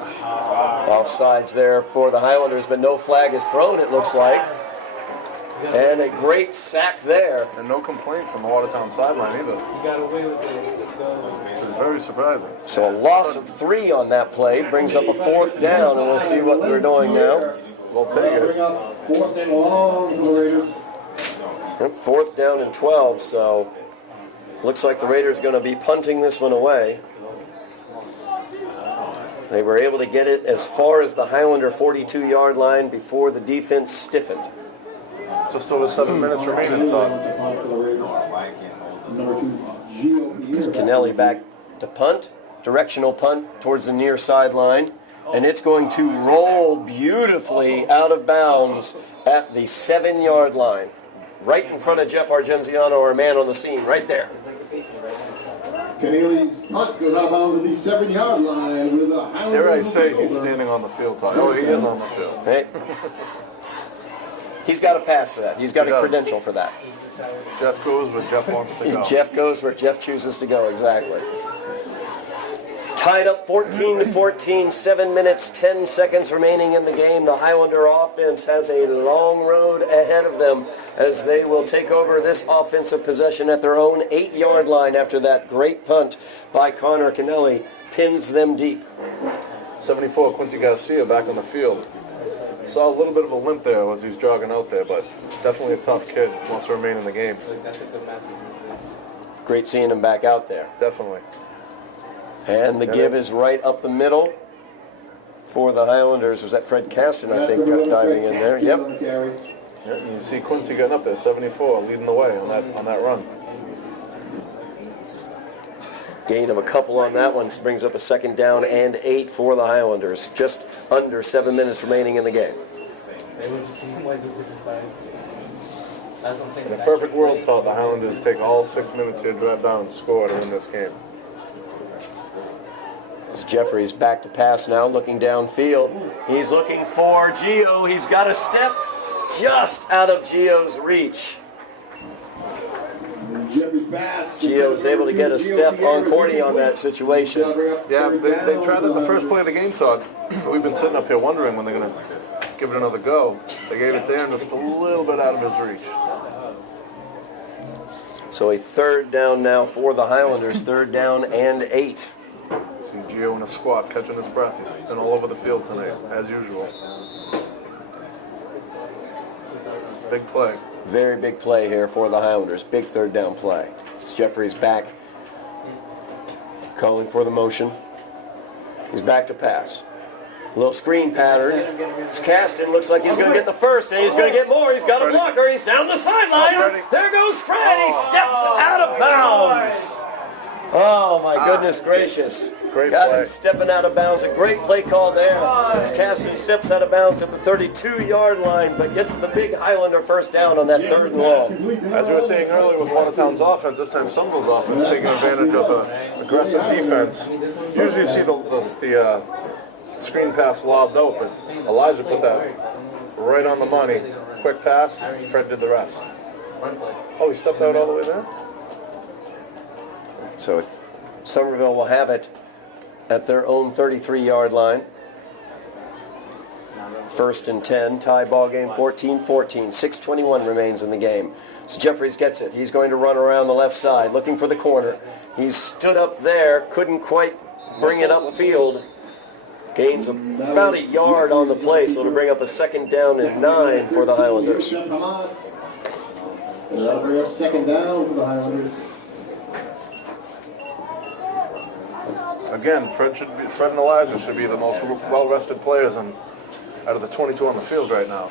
Offsides there for the Highlanders, but no flag is thrown, it looks like. And a great sack there. And no complaint from the Watertown sideline either. You got away with it. Which is very surprising. So a loss of 3 on that play brings up a fourth down, and we'll see what we're doing now. We'll take it. Fourth and long for the Raiders. Yep, fourth down and 12, so looks like the Raiders are going to be punting this one away. They were able to get it as far as the Highlander 42-yard line before the defense stiffened. Just over 7 minutes remaining, Todd. Here's Kennelly back to punt. Directional punt towards the near sideline. And it's going to roll beautifully out of bounds at the 7-yard line. Right in front of Jeff Argenziano, our man on the scene, right there. Kennelly's punt goes out of bounds at the 7-yard line with a Highlander. Dare I say he's standing on the field, Todd? Oh, he is on the field. Hey. He's got a pass for that. He's got a credential for that. Jeff goes where Jeff wants to go. Jeff goes where Jeff chooses to go, exactly. Tied up 14-14, 7 minutes, 10 seconds remaining in the game. The Highlander offense has a long road ahead of them as they will take over this offensive possession at their own 8-yard line after that great punt by Connor Kennelly pins them deep. 74, Quincy Garcia back on the field. Saw a little bit of a limp there as he was jogging out there, but definitely a tough kid, wants to remain in the game. Great seeing him back out there. Definitely. And the give is right up the middle for the Highlanders. Was that Fred Caston, I think, diving in there? Yep. Yeah, and you see Quincy getting up there, 74, leading the way on that run. Gain of a couple on that one brings up a second down and 8 for the Highlanders. Just under 7 minutes remaining in the game. It was the same way, just the side. That's what I'm saying. In a perfect world, Todd, the Highlanders take all 6 minutes here, drive down and score to win this game. As Jeffrey's back to pass now, looking downfield. He's looking for Gio. He's got a step just out of Gio's reach. Gio was able to get a step on Cordy on that situation. Yeah, they tried that the first play of the game, Todd. We've been sitting up here wondering when they're going to give it another go. They gave it there and just a little bit out of his reach. So a third down now for the Highlanders, third down and 8. See Gio in a squat, catching his breath. He's been all over the field tonight, as usual. Big play. Very big play here for the Highlanders. Big third down play. It's Jeffrey's back, calling for the motion. He's back to pass. A little screen pattern. It's Caston. Looks like he's going to get the first, and he's going to get more. He's got a blocker. He's down the sideline. There goes Fred. He steps out of bounds. Oh, my goodness gracious. Great Got play. him stepping out of bounds. A great play call there. As Caston steps out of bounds at the 32-yard line, but gets the big Highlander first down on that 3rd and long. As we were saying earlier with Watertown's offense, this time Somerville's offense taking advantage of the aggressive defense. Usually you see the screen pass lobbed out, but Elijah put that right on the money. Quick pass, Fred did the rest. Oh, he stepped out all the way there? So Somerville will have it at their own 33-yard line. 1st and 10, tie ball game 14-14. 6:21 remains in the game. So Jeffries gets it. He's going to run around the left side, looking for the corner. He's stood up there, couldn't quite bring it upfield. Gains about a yard on the play, so it'll bring up a 2nd down and 9 for the Highlanders. That'll bring up 2nd down for the Highlanders. Again, Fred and Elijah should be the most well-rested players out of the 22 on the field right now.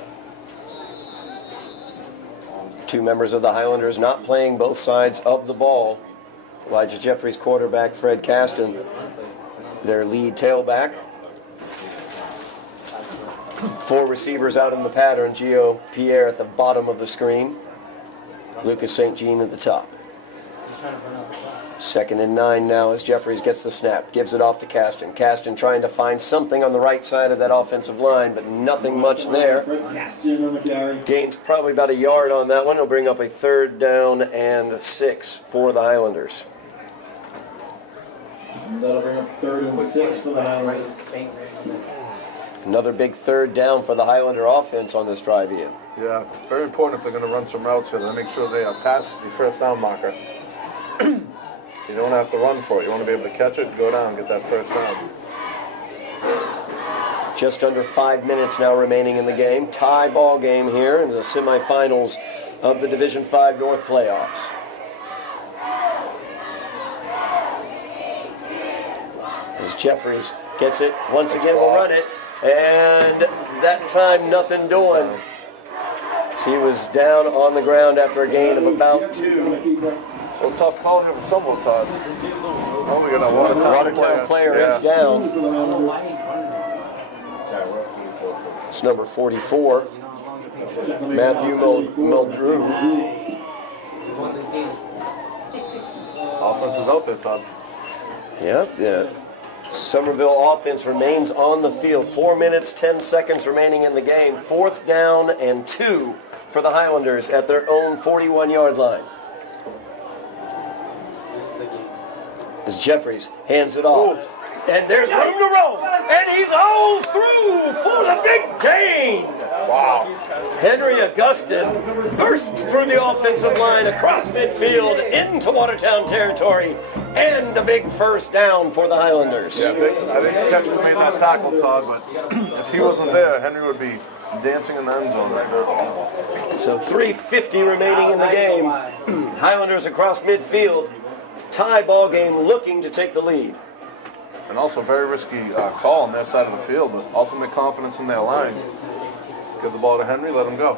2 members of the Highlanders not playing both sides of the ball. Elijah Jeffries, quarterback, Fred Caston, their lead tailback. 4 receivers out in the pattern. Gio Pierre at the bottom of the screen. Lucas St. Jean at the top. 2nd and 9 now as Jeffries gets the snap. Gives it off to Caston. Caston trying to find something on the right side of that offensive line, but nothing much there. Gains probably about a yard on that one. It'll bring up a 3rd down and 6 for the Highlanders. That'll bring up 3rd and 6 for the Highlanders. Another big 3rd down for the Highlander offense on this drive in. Yeah, very important if they're going to run some routes here. They make sure they pass the 1st down marker. You don't have to run for it. You want to be able to catch it, go down, get that 1st down. Just under 5 minutes now remaining in the game. Tie ball game here in the semifinals of the Division 5 North playoffs. As Jeffries gets it, once again will run it, and that time nothing doing. So he was down on the ground after a gain of about 2. So tough call here for Somerville, Todd. Oh, we got a Watertown player is down. It's number 44, Matthew Muldrew. Offense is out there, Todd. Yep, the Somerville offense remains on the field. 4 minutes, 10 seconds remaining in the game. 4th down and 2 for the Highlanders at their own 41-yard line. As Jeffries hands it off. And there's room to roam. And he's all through for the big gain. Wow. Henry Augustin bursts through the offensive line across midfield into Watertown territory. And a big 1st down for the Highlanders. Yeah, I didn't catch who made that tackle, Todd, but if he wasn't there, Henry would be dancing in the end zone right now. So 3:50 remaining in the game. Highlanders across midfield. Tie ball game looking to take the lead. And also very risky call on their side of the field, but ultimate confidence in their line. Give the ball to Henry, let him go.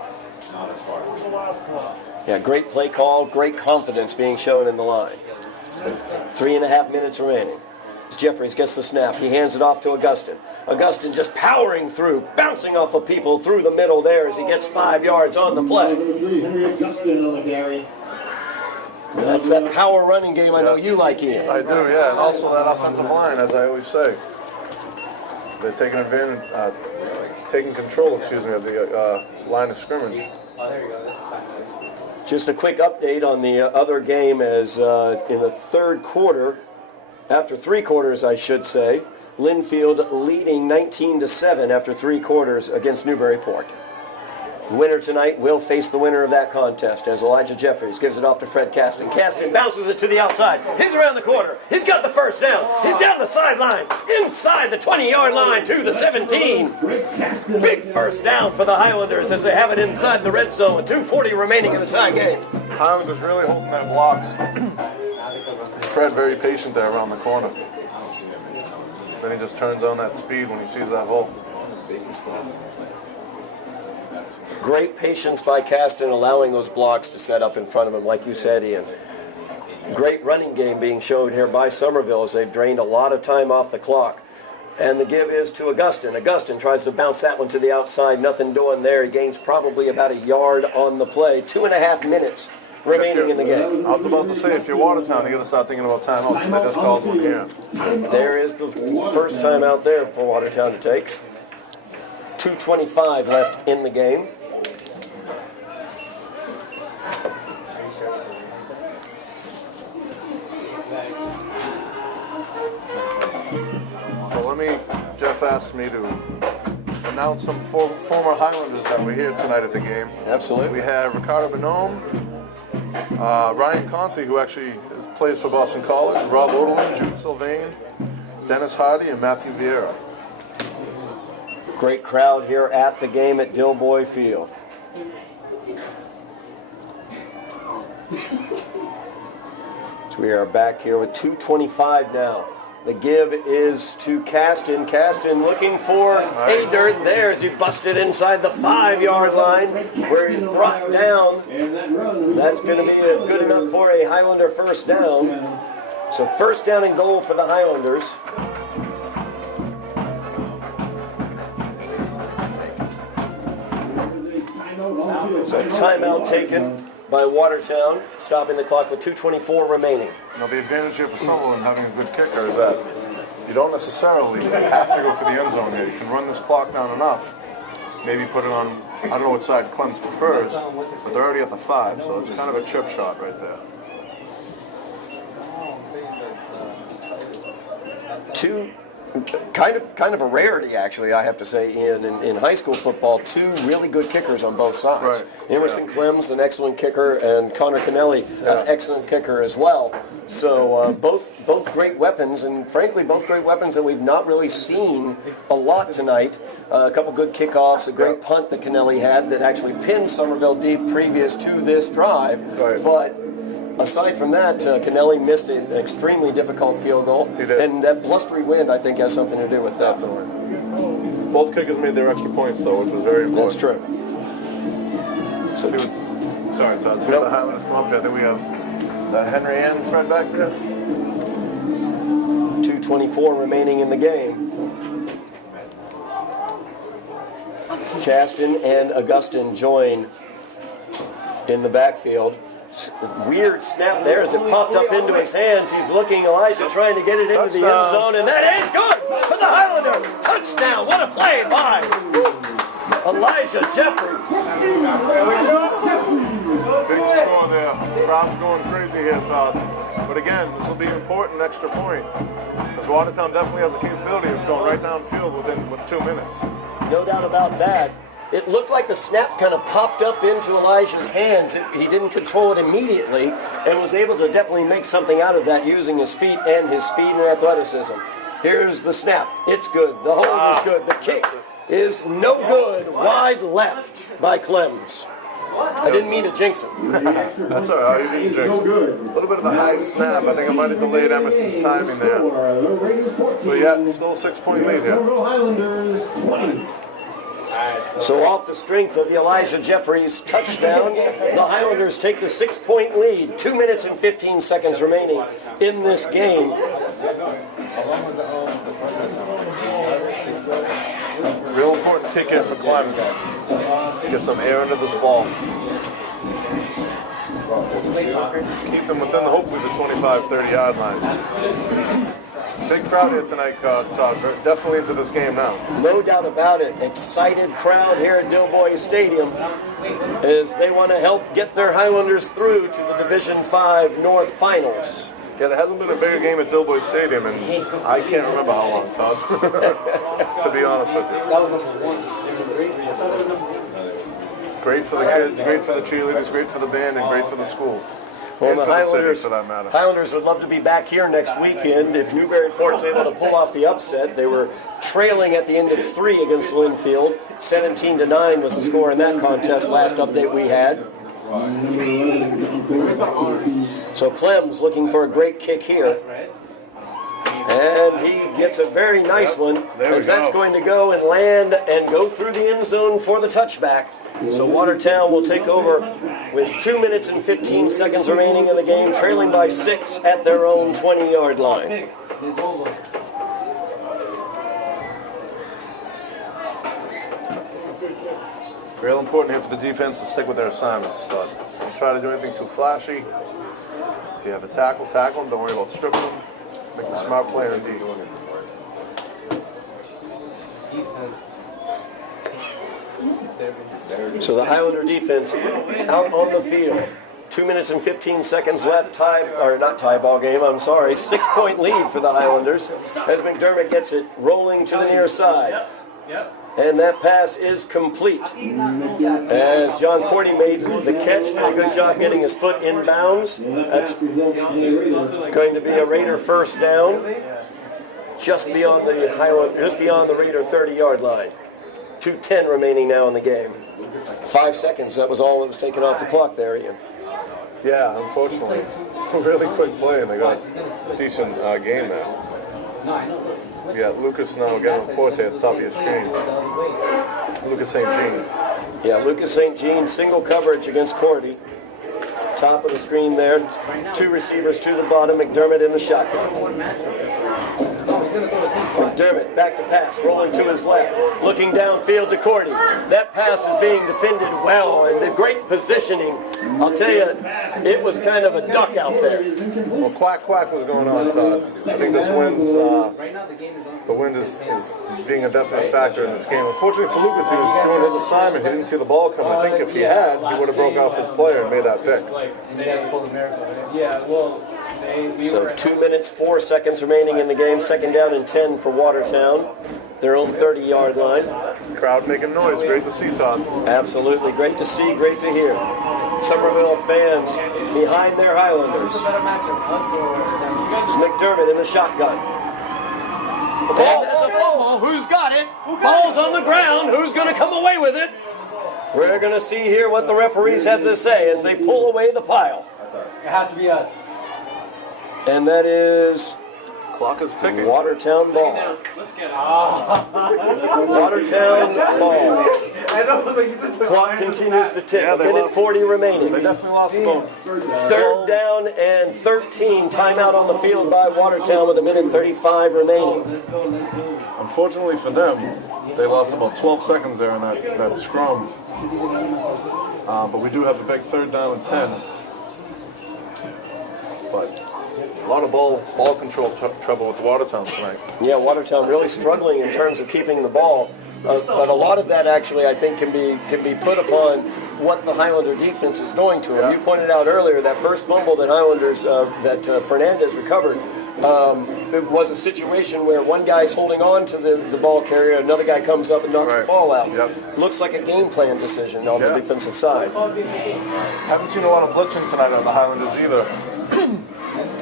Yeah, great play call, great confidence being shown in the line. 3.5 minutes remaining. As Jeffries gets the snap, he hands it off to Augustin. Augustin just powering through, bouncing off of people through the middle there as he gets 5 yards on the play. Henry Augustin on the carry. That's that power running game I know you like, Ian. I do, yeah, and also that offensive line, as I always say. They're taking advantage, taking control, of the line of scrimmage. Just a quick update on the other game as in the 3rd quarter, after 3 quarters I should say, Linfield leading 19-7 after 3 quarters against Newburyport. The winner tonight will face the winner of that contest as Elijah Jeffries gives it off to Fred Caston. Caston bounces it to the outside. He's around the corner. He's got the 1st down. He's down the sideline, inside the 20-yard line to the 17. Big 1st down for the Highlanders as they have it inside the red zone with 2:40 remaining in the tie game. Highlanders really holding their blocks. Fred very patient there around the corner. Then he just turns on that speed when he sees that hole. Great patience by Caston allowing those blocks to set up in front of him, like you said, Ian. Great running game being shown here by Somerville as they've drained a lot of time off the clock. And the give is to Augustin. Augustin tries to bounce that one to the outside. Nothing doing there. He gains probably about a yard on the play. 2.5 minutes remaining in the game. I was about to say, if you're Watertown, you got to start thinking about timeouts, and they just called one here. There is the first time out there for Watertown to take. 2:25 left in the game. Jeff asked me to announce some former Highlanders that were here tonight at the game. Absolutely. We have Ricardo Bonhomme, Ryan Conte, who actually plays for Boston College, Rob Odelin, Jude Sylvain, Dennis Hardy, and Matthew Vieira. Great crowd here at the game at Dilboy Field. So we are back here with 2:25 now. The give is to Caston. Caston looking for a dirt there as he busted inside the 5-yard line where he's brought down. That's going to be good enough for a Highlander first down. So first down and goal for the Highlanders. So timeout taken by Watertown, stopping the clock with 2:24 remaining. Now the advantage here for Somerville in having a good kicker is that you don't necessarily have to go for the end zone here. You can run this clock down enough, maybe put it on, I don't know what side Clem's prefers, but they're already at the 5, so it's kind of a chip shot right there. Two, kind of a rarity, actually, I have to say, in high school football. Two really good kickers on both sides. Right. Emerson Clem's an excellent kicker, and Connor Kennelly, an excellent kicker as well. So both great weapons, and frankly, both great weapons that we've not really seen a lot tonight. A couple good kickoffs, a great punt that Kennelly had that actually pinned Somerville deep previous to this drive. Right. But aside from that, Kennelly missed an extremely difficult field goal. He did. And that blustery wind, I think, has something to do with that. Definitely. Both kickers made their extra points, though, which was very important. That's true. So, Sorry, Todd. See the Highlanders come up here. I think we have Henry and Fred back there. 2:24 remaining in the game. Caston and Augustin join in the backfield. Weird snap there as it popped up into his hands. He's looking, Elijah trying to get it into the end zone, and that is good for the Highlander. Touchdown. What a play by Elijah Jeffries. Big score there. Crowd's going crazy here, Todd. But again, this will be an important extra point, because Watertown definitely has the capability of going right downfield with 2 minutes. No doubt about that. It looked like the snap kind of popped up into Elijah's hands. He didn't control it immediately and was able to definitely make something out of that using his feet and his speed and athleticism. Here's the snap. It's good. The hold is good. The kick is no good. Wide left by Clems. I didn't mean to jinx him. That's all right. You didn't jinx it. A little bit of a high snap. I think I might have delayed Emerson's timing there. But yeah, still a 6-point lead here. So off the strength of the Elijah Jeffries touchdown, the Highlanders take the 6-point lead. 2 minutes and 15 seconds remaining in this game. Real important kick here for Clemens. Get some air into this ball. Keep them within, hopefully, the 25-30 yard line. Big crowd here tonight, Todd. Definitely into this game now. No doubt about it. Excited crowd here at Dilboy Stadium as they want to help get their Highlanders through to the Division 5 North Finals. Yeah, there hasn't been a bigger game at Dilboy Stadium, and I can't remember how long, Todd. To be honest with you. Great for the kids, great for the cheerleaders, great for the band, and great for the school. Well, and the for the city, Highlanders, for that matter. Highlanders would love to be back here next weekend if Newburyport's able to pull off the upset. They were trailing at the end of 3 against Linfield. 17-9 was the score in that contest last update we had. So Clem's looking for a great kick here. And he gets a very nice one, as that's going to go and land and go through the end zone for the touchback. So Watertown will take over with 2 minutes and 15 seconds remaining in the game, trailing by 6 at their own 20-yard line. Real important here for the defense to stick with their assignments, Todd. Don't try to do anything too flashy. If you have a tackle, tackle them. Don't worry about stripping them. Make the smart play indeed. So the Highlander defense out on the field. 2 minutes and 15 seconds left. Not tie ball game, I'm sorry. 6-point lead for the Highlanders as McDermott gets it rolling to the near side. And that pass is complete. As John Cordy made the catch, did a good job getting his foot in bounds. That's going to be a Raider first down, just beyond the Raider 30-yard line. 2:10 remaining now in the game. 5 seconds. That was all that was taken off the clock there, Ian. Yeah, unfortunately, really quick play, and they got a decent game there. Yeah, Lucas now getting on Forte at the top of your screen. Lucas St. Jean. Yeah, Lucas St. Jean, single coverage against Cordy. Top of the screen there. 2 receivers to the bottom. McDermott in the shotgun. McDermott back to pass, rolling to his left, looking downfield to Cordy. That pass is being defended well, and the great positioning. I'll tell you, it was kind of a duck out there. Well, quack was going on, Todd. I think this wind's, the wind is being a definite factor in this game. Unfortunately for Lucas, he was doing his assignment. He didn't see the ball come. I think if he had, he would have broke off his player and made that pick. So 2 minutes, 4 seconds remaining in the game. 2nd down and 10 for Watertown. Their own 30-yard line. Crowd making noise. Great to see, Todd. Absolutely. Great to see, great to hear. Somerville fans behind their Highlanders. It's McDermott in the shotgun. The ball is a fumble. Who's got it? Ball's on the ground. Who's going to come away with it? We're going to see here what the referees have to say as they pull away the pile. It has to be us. And that is Clock is ticking. Watertown ball. Let's get it. Watertown ball. Clock continues to tick. Yeah, A minute 40 remaining. They definitely lost the ball. 3rd down and 13. Timeout on the field by Watertown with a minute 35 remaining. Unfortunately for them, they lost about 12 seconds there in that scrum. But we do have a big 3rd down and 10. But a lot of ball control trouble with Watertown tonight. Yeah, Watertown really struggling in terms of keeping the ball. But a lot of that actually, I think, can be put upon what the Highlander defense is going to. And you pointed out earlier that first fumble that Fernandez recovered. It was a situation where one guy's holding on to the ball carrier, another guy comes up and knocks the ball out. Looks like a game plan decision on the defensive side. Haven't seen a lot of blitzing tonight on the Highlanders either.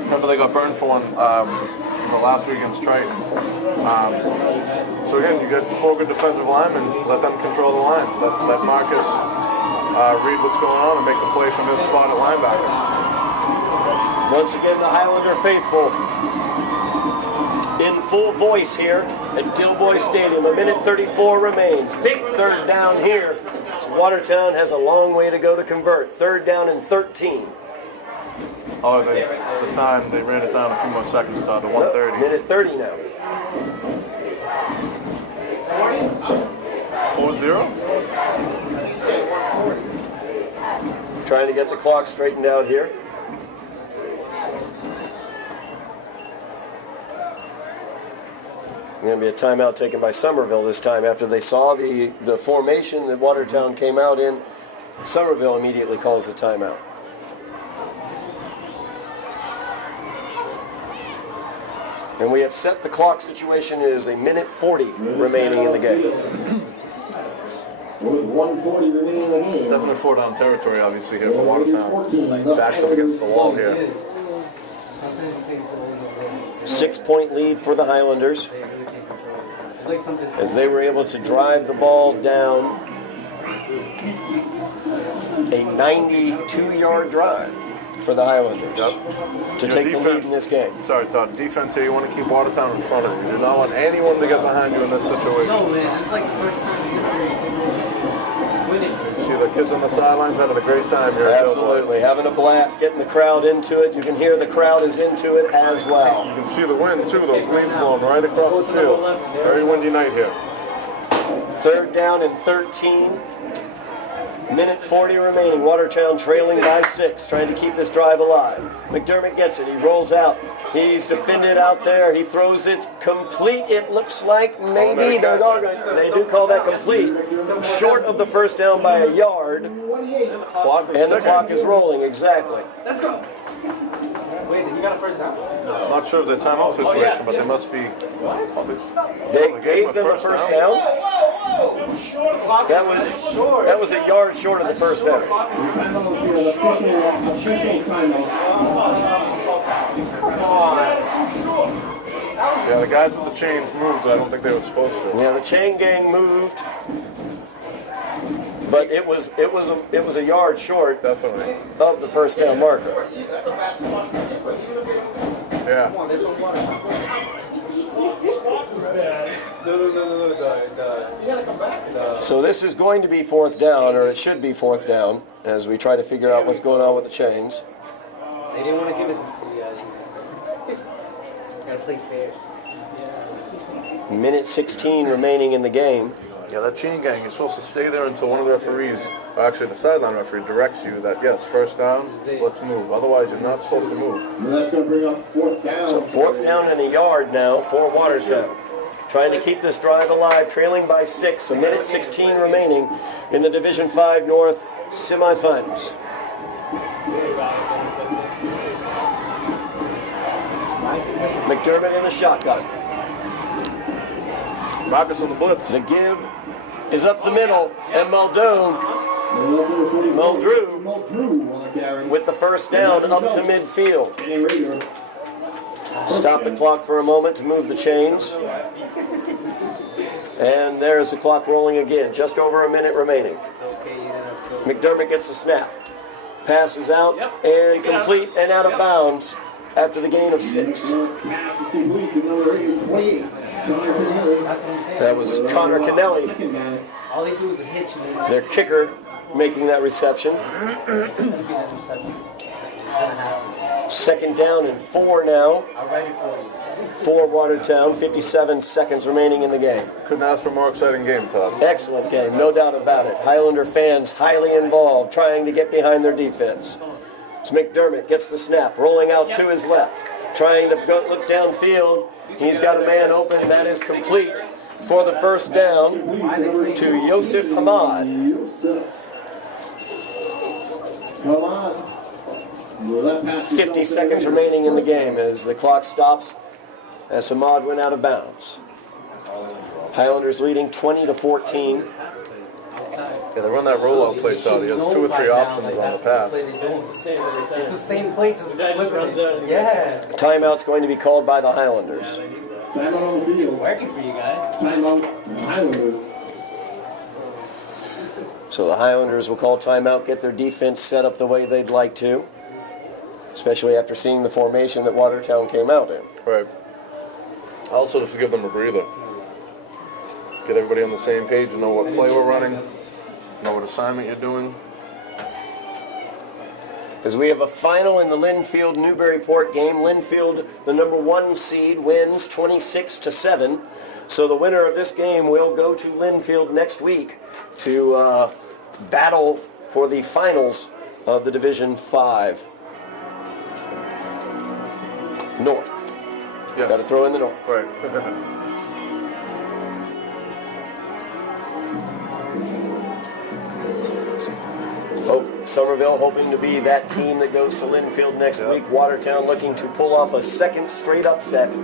Remember they got burned for one last week against Triton. So again, you get 4 good defensive linemen, let them control the line. Let Marcus read what's going on and make the play from his spot at linebacker. Once again, the Highlander faithful in full voice here at Dilboy Stadium. A minute 34 remains. Big 3rd down here. So Watertown has a long way to go to convert. 3rd down and 13. Oh, the time, they ran it down a few more seconds, Todd, to 1:30. Minute 30 now. 4-0? Trying to get the clock straightened out here. Going to be a timeout taken by Somerville this time after they saw the formation that Watertown came out in. Somerville immediately calls the timeout. And we have set the clock situation. It is a minute 40 remaining in the game. With 1:40 remaining in the game. Definitely 4-down territory, obviously, here for Watertown. Backs up against the wall here. 6-point lead for the Highlanders as they were able to drive the ball down a 92-yard drive for the Highlanders to take the lead in this game. Sorry, Todd. Defense here, you want to keep Watertown in front of you. You do not want anyone to get behind you in this situation. No, man. It's like the first time in history. Winning. See The kids on the sidelines having a great time here. Absolutely, having a blast, getting the crowd into it. You can hear the crowd is into it as well. You can see the wind too, those leaves blowing right across the field. Very windy night here. 3rd down and 13. Minute 40 remaining. Watertown trailing by 6, trying to keep this drive alive. McDermott gets it. He rolls out. He's defended out there. He throws it complete. It looks like maybe they do call that complete. Short of the first down by a yard. And the clock is rolling, exactly. Let's go. Wait, he got a first down? I'm not sure of the timeout situation, but they must be. They gave them a first down. That was a yard short of the first down. Yeah, the guys with the chains moved. I don't think they were supposed to. Yeah, the chain gang moved, but it was a yard short Definitely. of the first down marker. Yeah. So this is going to be 4th down, or it should be 4th down, as we try to figure out what's going on with the chains. They didn't want to give it to you guys. Gotta play fair. Minute 16 remaining in the game. Yeah, that chain gang, you're supposed to stay there until one of the referees, or actually the sideline referee, directs you that, yes, first down, let's move. Otherwise, you're not supposed to move. And that's going to bring up 4th down. So 4th down and a yard now for Watertown. Trying to keep this drive alive, trailing by 6. A minute 16 remaining in the Division 5 North semifinals. McDermott in the shotgun. Marcus on the blitz. The give is up the middle, and Muldoon Muldrew with the first down up to midfield. Stop the clock for a moment to move the chains. And there's the clock rolling again. Just over a minute remaining. McDermott gets the snap. Passes out and complete and out of bounds after the gain of 6. That was Connor Kennelly, All they do is hit you. their kicker, making that reception. 2nd down and 4 now I'm ready for you. for Watertown. 57 seconds remaining in the game. Couldn't ask for a more exciting game, Todd. Excellent game, no doubt about it. Highlander fans highly involved, trying to get behind their defense. As McDermott gets the snap, rolling out to his left, trying to look downfield. He's got a man open. That is complete for the first down to Yosef Hamad. 50 seconds remaining in the game as the clock stops as Hamad went out of bounds. Highlanders leading 20-14. Yeah, they run that rollout play, Todd. He has 2 or 3 options on the pass. It's the same play, just flipping it. Yeah. Timeout's going to be called by the Highlanders. Timeout on the field. It's working for you guys. Timeout Highlanders. So the Highlanders will call timeout, get their defense set up the way they'd like to, especially after seeing the formation that Watertown came out in. Right. Also, just to give them a breather. Get everybody on the same page and know what play we're running, know what assignment you're doing. As we have a final in the Linfield-Newburyport game. Linfield, the number 1 seed, wins 26-7. So the winner of this game will go to Linfield next week to battle for the finals of the Division 5 North. Yes. Got to throw in the North. Right. Somerville hoping to be that team that goes to Linfield next week. Watertown looking to pull off a second straight upset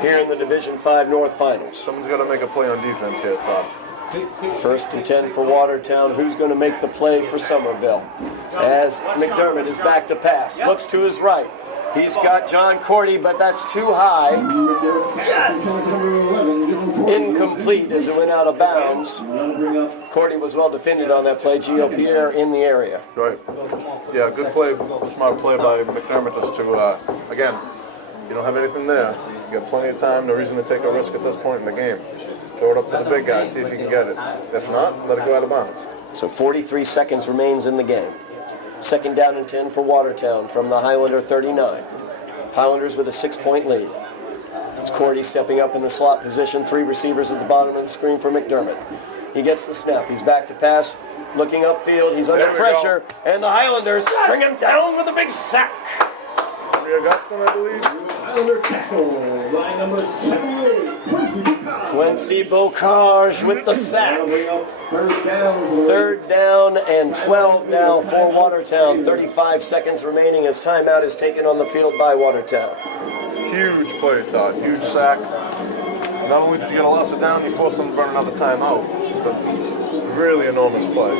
here in the Division 5 North Finals. Someone's got to make a play on defense here, Todd. 1st and 10 for Watertown. Who's going to make the play for Somerville? As McDermott is back to pass. Looks to his right. He's got John Cordy, but that's too high. Yes! Incomplete as it went out of bounds. Cordy was well defended on that play. Gio Pierre in the area. Right. Yeah, good play, smart play by McDermott just to, again, you don't have anything there. You got plenty of time, no reason to take a risk at this point in the game. Throw it up to the big guy, see if he can get it. If not, let it go out of bounds. So 43 seconds remains in the game. Second down and 10 for Watertown from the Highlander 39. Highlanders with a 6-point lead. It's Cordy stepping up in the slot position. 3 receivers at the bottom of the screen for McDermott. He gets the snap. He's back to pass. Looking upfield. He's under pressure. And the Highlanders bring him down with a big sack. Augustine, I believe. Highlander tackle. Line number 78. Quincy Bocage with the sack. Third down. Third down and 12 now for Watertown. 35 seconds remaining as timeout is taken on the field by Watertown. Huge play, Todd. Huge sack. Not only did you get a loss of down, you forced them to burn another timeout. It's a really enormous play.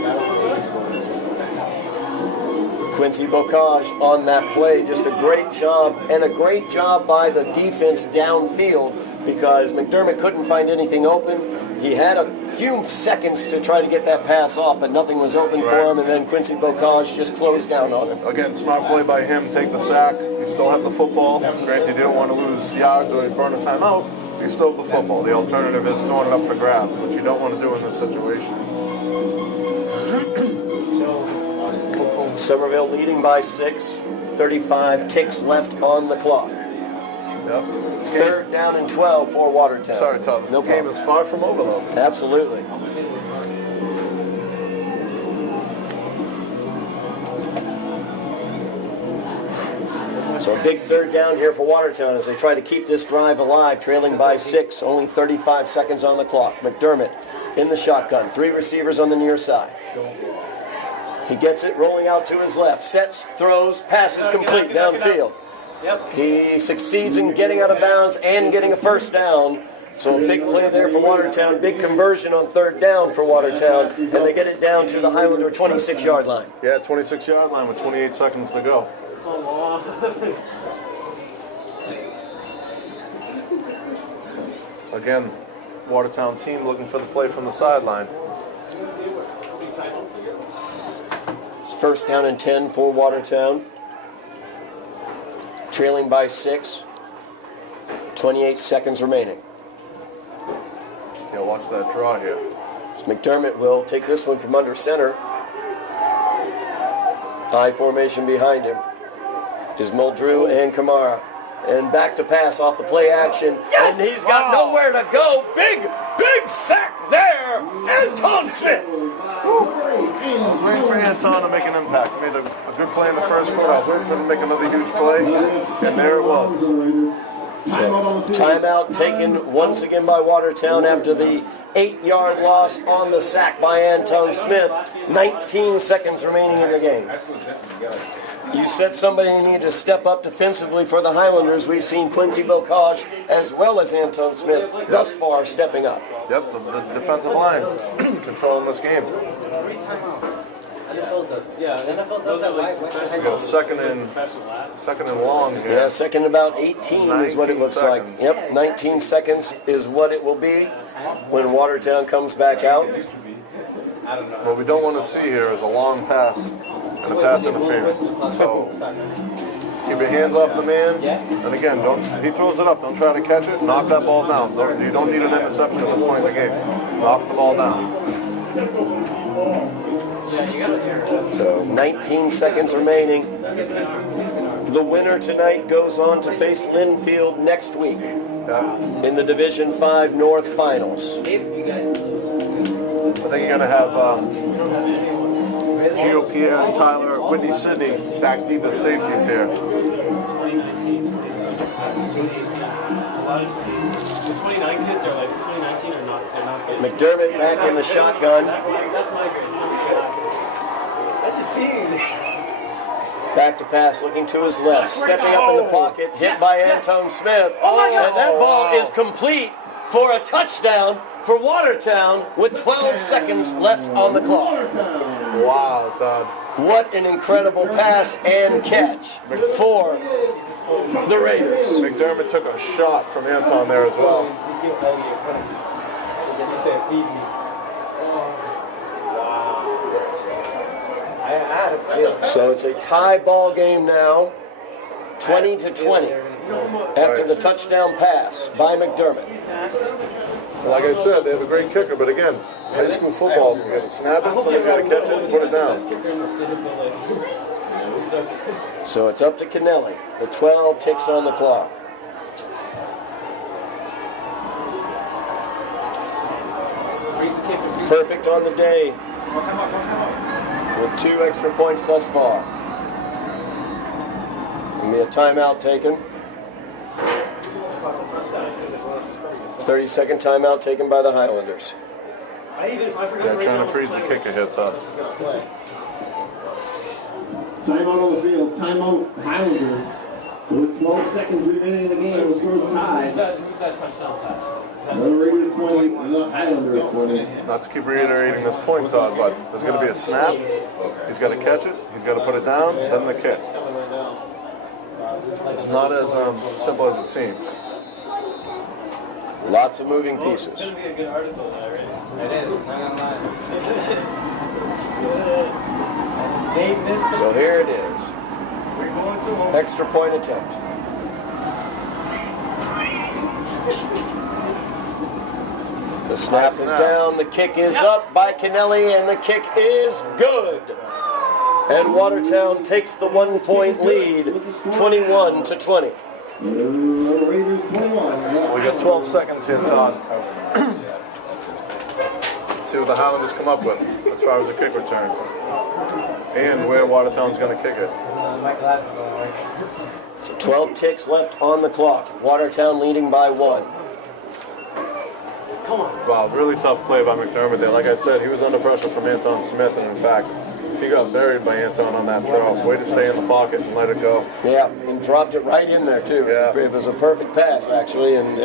Quincy Bocage on that play. Just a great job, and a great job by the defense downfield because McDermott couldn't find anything open. He had a few seconds to try to get that pass off, but nothing was open for him, and then Quincy Bocage just closed down on him. Again, smart play by him. Take the sack. You still have the football. Granted, you didn't want to lose yards or burn a timeout. You still have the football. The alternative is throwing it up for grabs, which you don't want to do in this situation. Somerville leading by 6. 35 ticks left on the clock. Yep. Third down and 12 for Watertown. Sorry, Todd. This game is far from over, though. Absolutely. So a big third down here for Watertown as they try to keep this drive alive, trailing by 6. Only 35 seconds on the clock. McDermott in the shotgun. 3 receivers on the near side. He gets it rolling out to his left. Sets, throws, passes complete downfield. He succeeds in getting out of bounds and getting a first down. So a big play there for Watertown. Big conversion on third down for Watertown. And they get it down to the Highlander 26-yard line. Yeah, 26-yard line with 28 seconds to go. Again, Watertown team looking for the play from the sideline. First down and 10 for Watertown. Trailing by 6. 28 seconds remaining. Yeah, watch that draw here. So McDermott will take this one from under center. I formation behind him is Muldrew and Kamara. And back to pass off the play action. Yes! And he's got nowhere to go. Big sack there. Anton Smith. I was waiting for Anton to make an impact. He made a good play in the first quarter. I was waiting for him to make another huge play. And there it was. So, timeout taken once again by Watertown after the 8-yard loss on the sack by Anton Smith. 19 seconds remaining in the game. You said somebody needed to step up defensively for the Highlanders. We've seen Quincy Bocage as well as Anton Smith thus far stepping up. Yep, the defensive line controlling this game. NFL does. Yeah, NFL does that. We got second and long here. Yeah, second and about 18 is what it looks like. Yep, 19 seconds is what it will be when Watertown comes back out. What we don't want to see here is a long pass and a pass interference. So keep your hands off the man. And again, he throws it up. Don't try to catch it. Knock that ball down. You don't need an interception at this point in the game. Knock the ball down. So 19 seconds remaining. The winner tonight goes on to face Linfield next week in the Division 5 North Finals. I think you're going to have Gio Pierre and Tyler, Whitney Sidney back deep as safeties here. The 29 kids are like 2019 are not. They're not good. McDermott back in the shotgun. That's my grade. That's just seeing. Back to pass, looking to his left, stepping up in the pocket, hit by Anton Smith. Oh my God! And that ball is complete for a touchdown for Watertown with 12 seconds left on the clock. Wow, Todd. What an incredible pass and catch for the Raiders. McDermott took a shot from Anton there as well. So it's a tie ball game now, 20-20, after the touchdown pass by McDermott. Like I said, they have a great kicker, but again, high school football, you got to snap it, somebody's got to catch it and put it down. So it's up to Kennelly. The 12 ticks on the clock. Perfect on the day with 2 extra points thus far. Gonna be a timeout taken. 30-second timeout taken by the Highlanders. Yeah, trying to freeze the kicker here, Todd. Timeout on the field. Timeout Highlanders. With 12 seconds remaining in the game, the score is tied. Who's that touchdown pass? The Raiders 20, the Highlanders 20. Not to keep reiterating this point, Todd, but there's going to be a snap. He's got to catch it. He's got to put it down. Then the kick. It's not as simple as it seems. Lots of moving It's pieces. going to be a good article there, right? It is. They missed the So here it is. We're going to home. Extra point attempt. The snap is down, the kick is up by Kennelly, and the kick is good. And Watertown takes the 1-point lead, 21-20. Raiders 21. We got 12 seconds here, Todd. See what the Highlanders come up with as far as the kick return. And where Watertown's going to kick it. My glasses on, right? So 12 ticks left on the clock. Watertown leading by 1. Come on. Wow, really tough play by McDermott there. Like I said, he was under pressure from Anton Smith, and in fact, he got buried by Anton on that throw. Way to stay in the pocket and let it go. Yeah, and dropped it right in there too. It was a perfect pass actually, and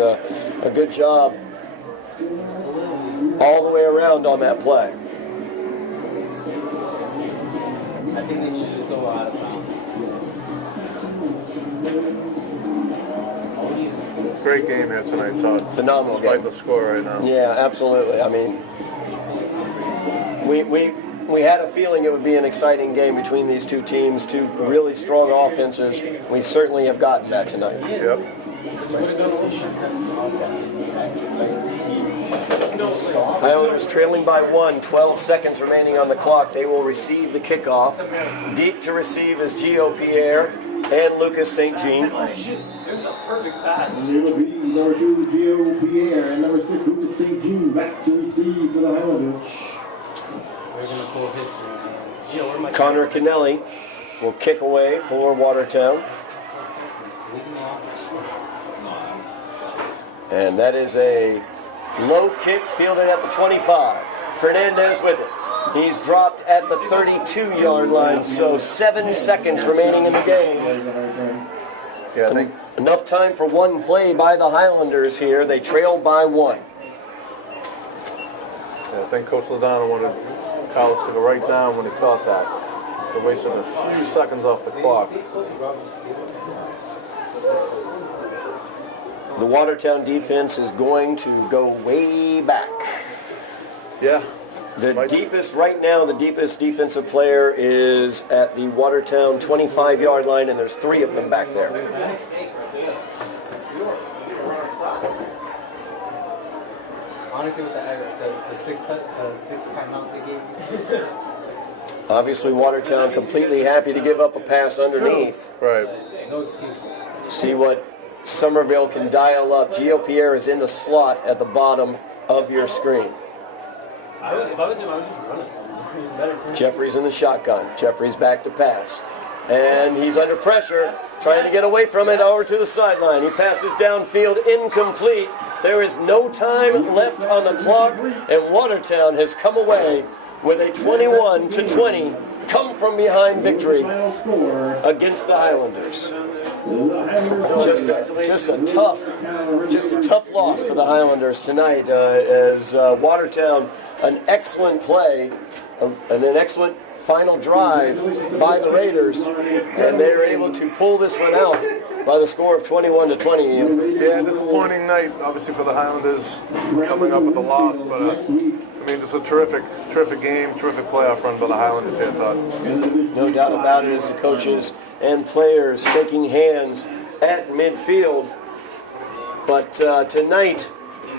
a good job all the way around on that play. I think they should just go out of bounds. Great game here tonight, Todd. Phenomenal Despite game. the score right now. Yeah, absolutely. I mean, we had a feeling it would be an exciting game between these two teams, two really strong offenses. We certainly have gotten that tonight. Yep. Highlanders trailing by 1, 12 seconds remaining on the clock. They will receive the kickoff. Deep to receive is Gio Pierre and Lucas St. Jean. It was a perfect pass. It'll be number 2, Gio Pierre, and number 6, Lucas St. Jean, back to receive for the Highlanders. We're going to pull history. Gio, where am I? Connor Kennelly will kick away for Watertown. And that is a low kick fielded at the 25. Fernandez with it. He's dropped at the 32-yard line, so 7 seconds remaining in the game. Yeah, I think Enough time for one play by the Highlanders here. They trail by 1. Coach Ladonna wanted Carlos to go right down when he caught that. They wasted a few seconds off the clock. The Watertown defense is going to go way back. Yeah. The deepest, right now, the deepest defensive player is at the Watertown 25-yard line, and there's 3 of them back there. Honestly, with the six timeouts they gave you. Obviously, Watertown completely happy to give up a pass underneath. Right. No excuses. See what Somerville can dial up. Gio Pierre is in the slot at the bottom of your screen. If I was him, I would just run it. Jeffrey's in the shotgun. Jeffrey's back to pass. And he's under pressure, trying to get away from it over to the sideline. He passes downfield, incomplete. There is no time left on the clock, and Watertown has come away with a 21-20 come from behind victory against the Highlanders. Just a tough loss for the Highlanders tonight, as Watertown, an excellent play and an excellent final drive by the Raiders, and they were able to pull this one out by the score of 21-20. Yeah, disappointing night, obviously, for the Highlanders coming up with a loss, but I mean, it's a terrific game, terrific playoff run by the Highlanders here, Todd. No doubt about it, as the coaches and players shaking hands at midfield. But tonight,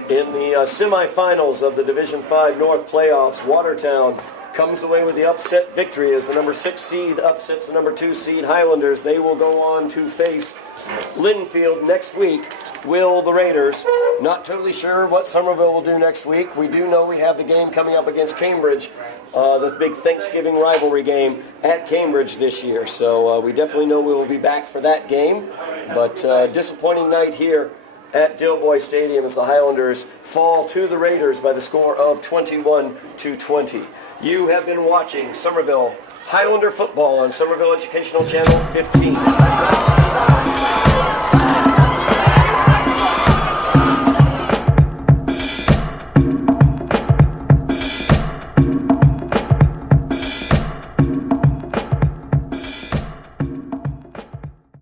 In the semifinals of the Division 5 North playoffs, Watertown comes away with the upset victory as the number 6 seed upsets the number 2 seed Highlanders. They will go on to face Linfield next week. Will the Raiders? Not totally sure what Somerville will do next week. We do know we have the game coming up against Cambridge, the big Thanksgiving rivalry game at Cambridge this year. So we definitely know we will be back for that game. But disappointing night here at Dilboy Stadium as the Highlanders fall to the Raiders by the score of 21-20. You have been watching Somerville Highlander football on Somerville Educational Channel 15.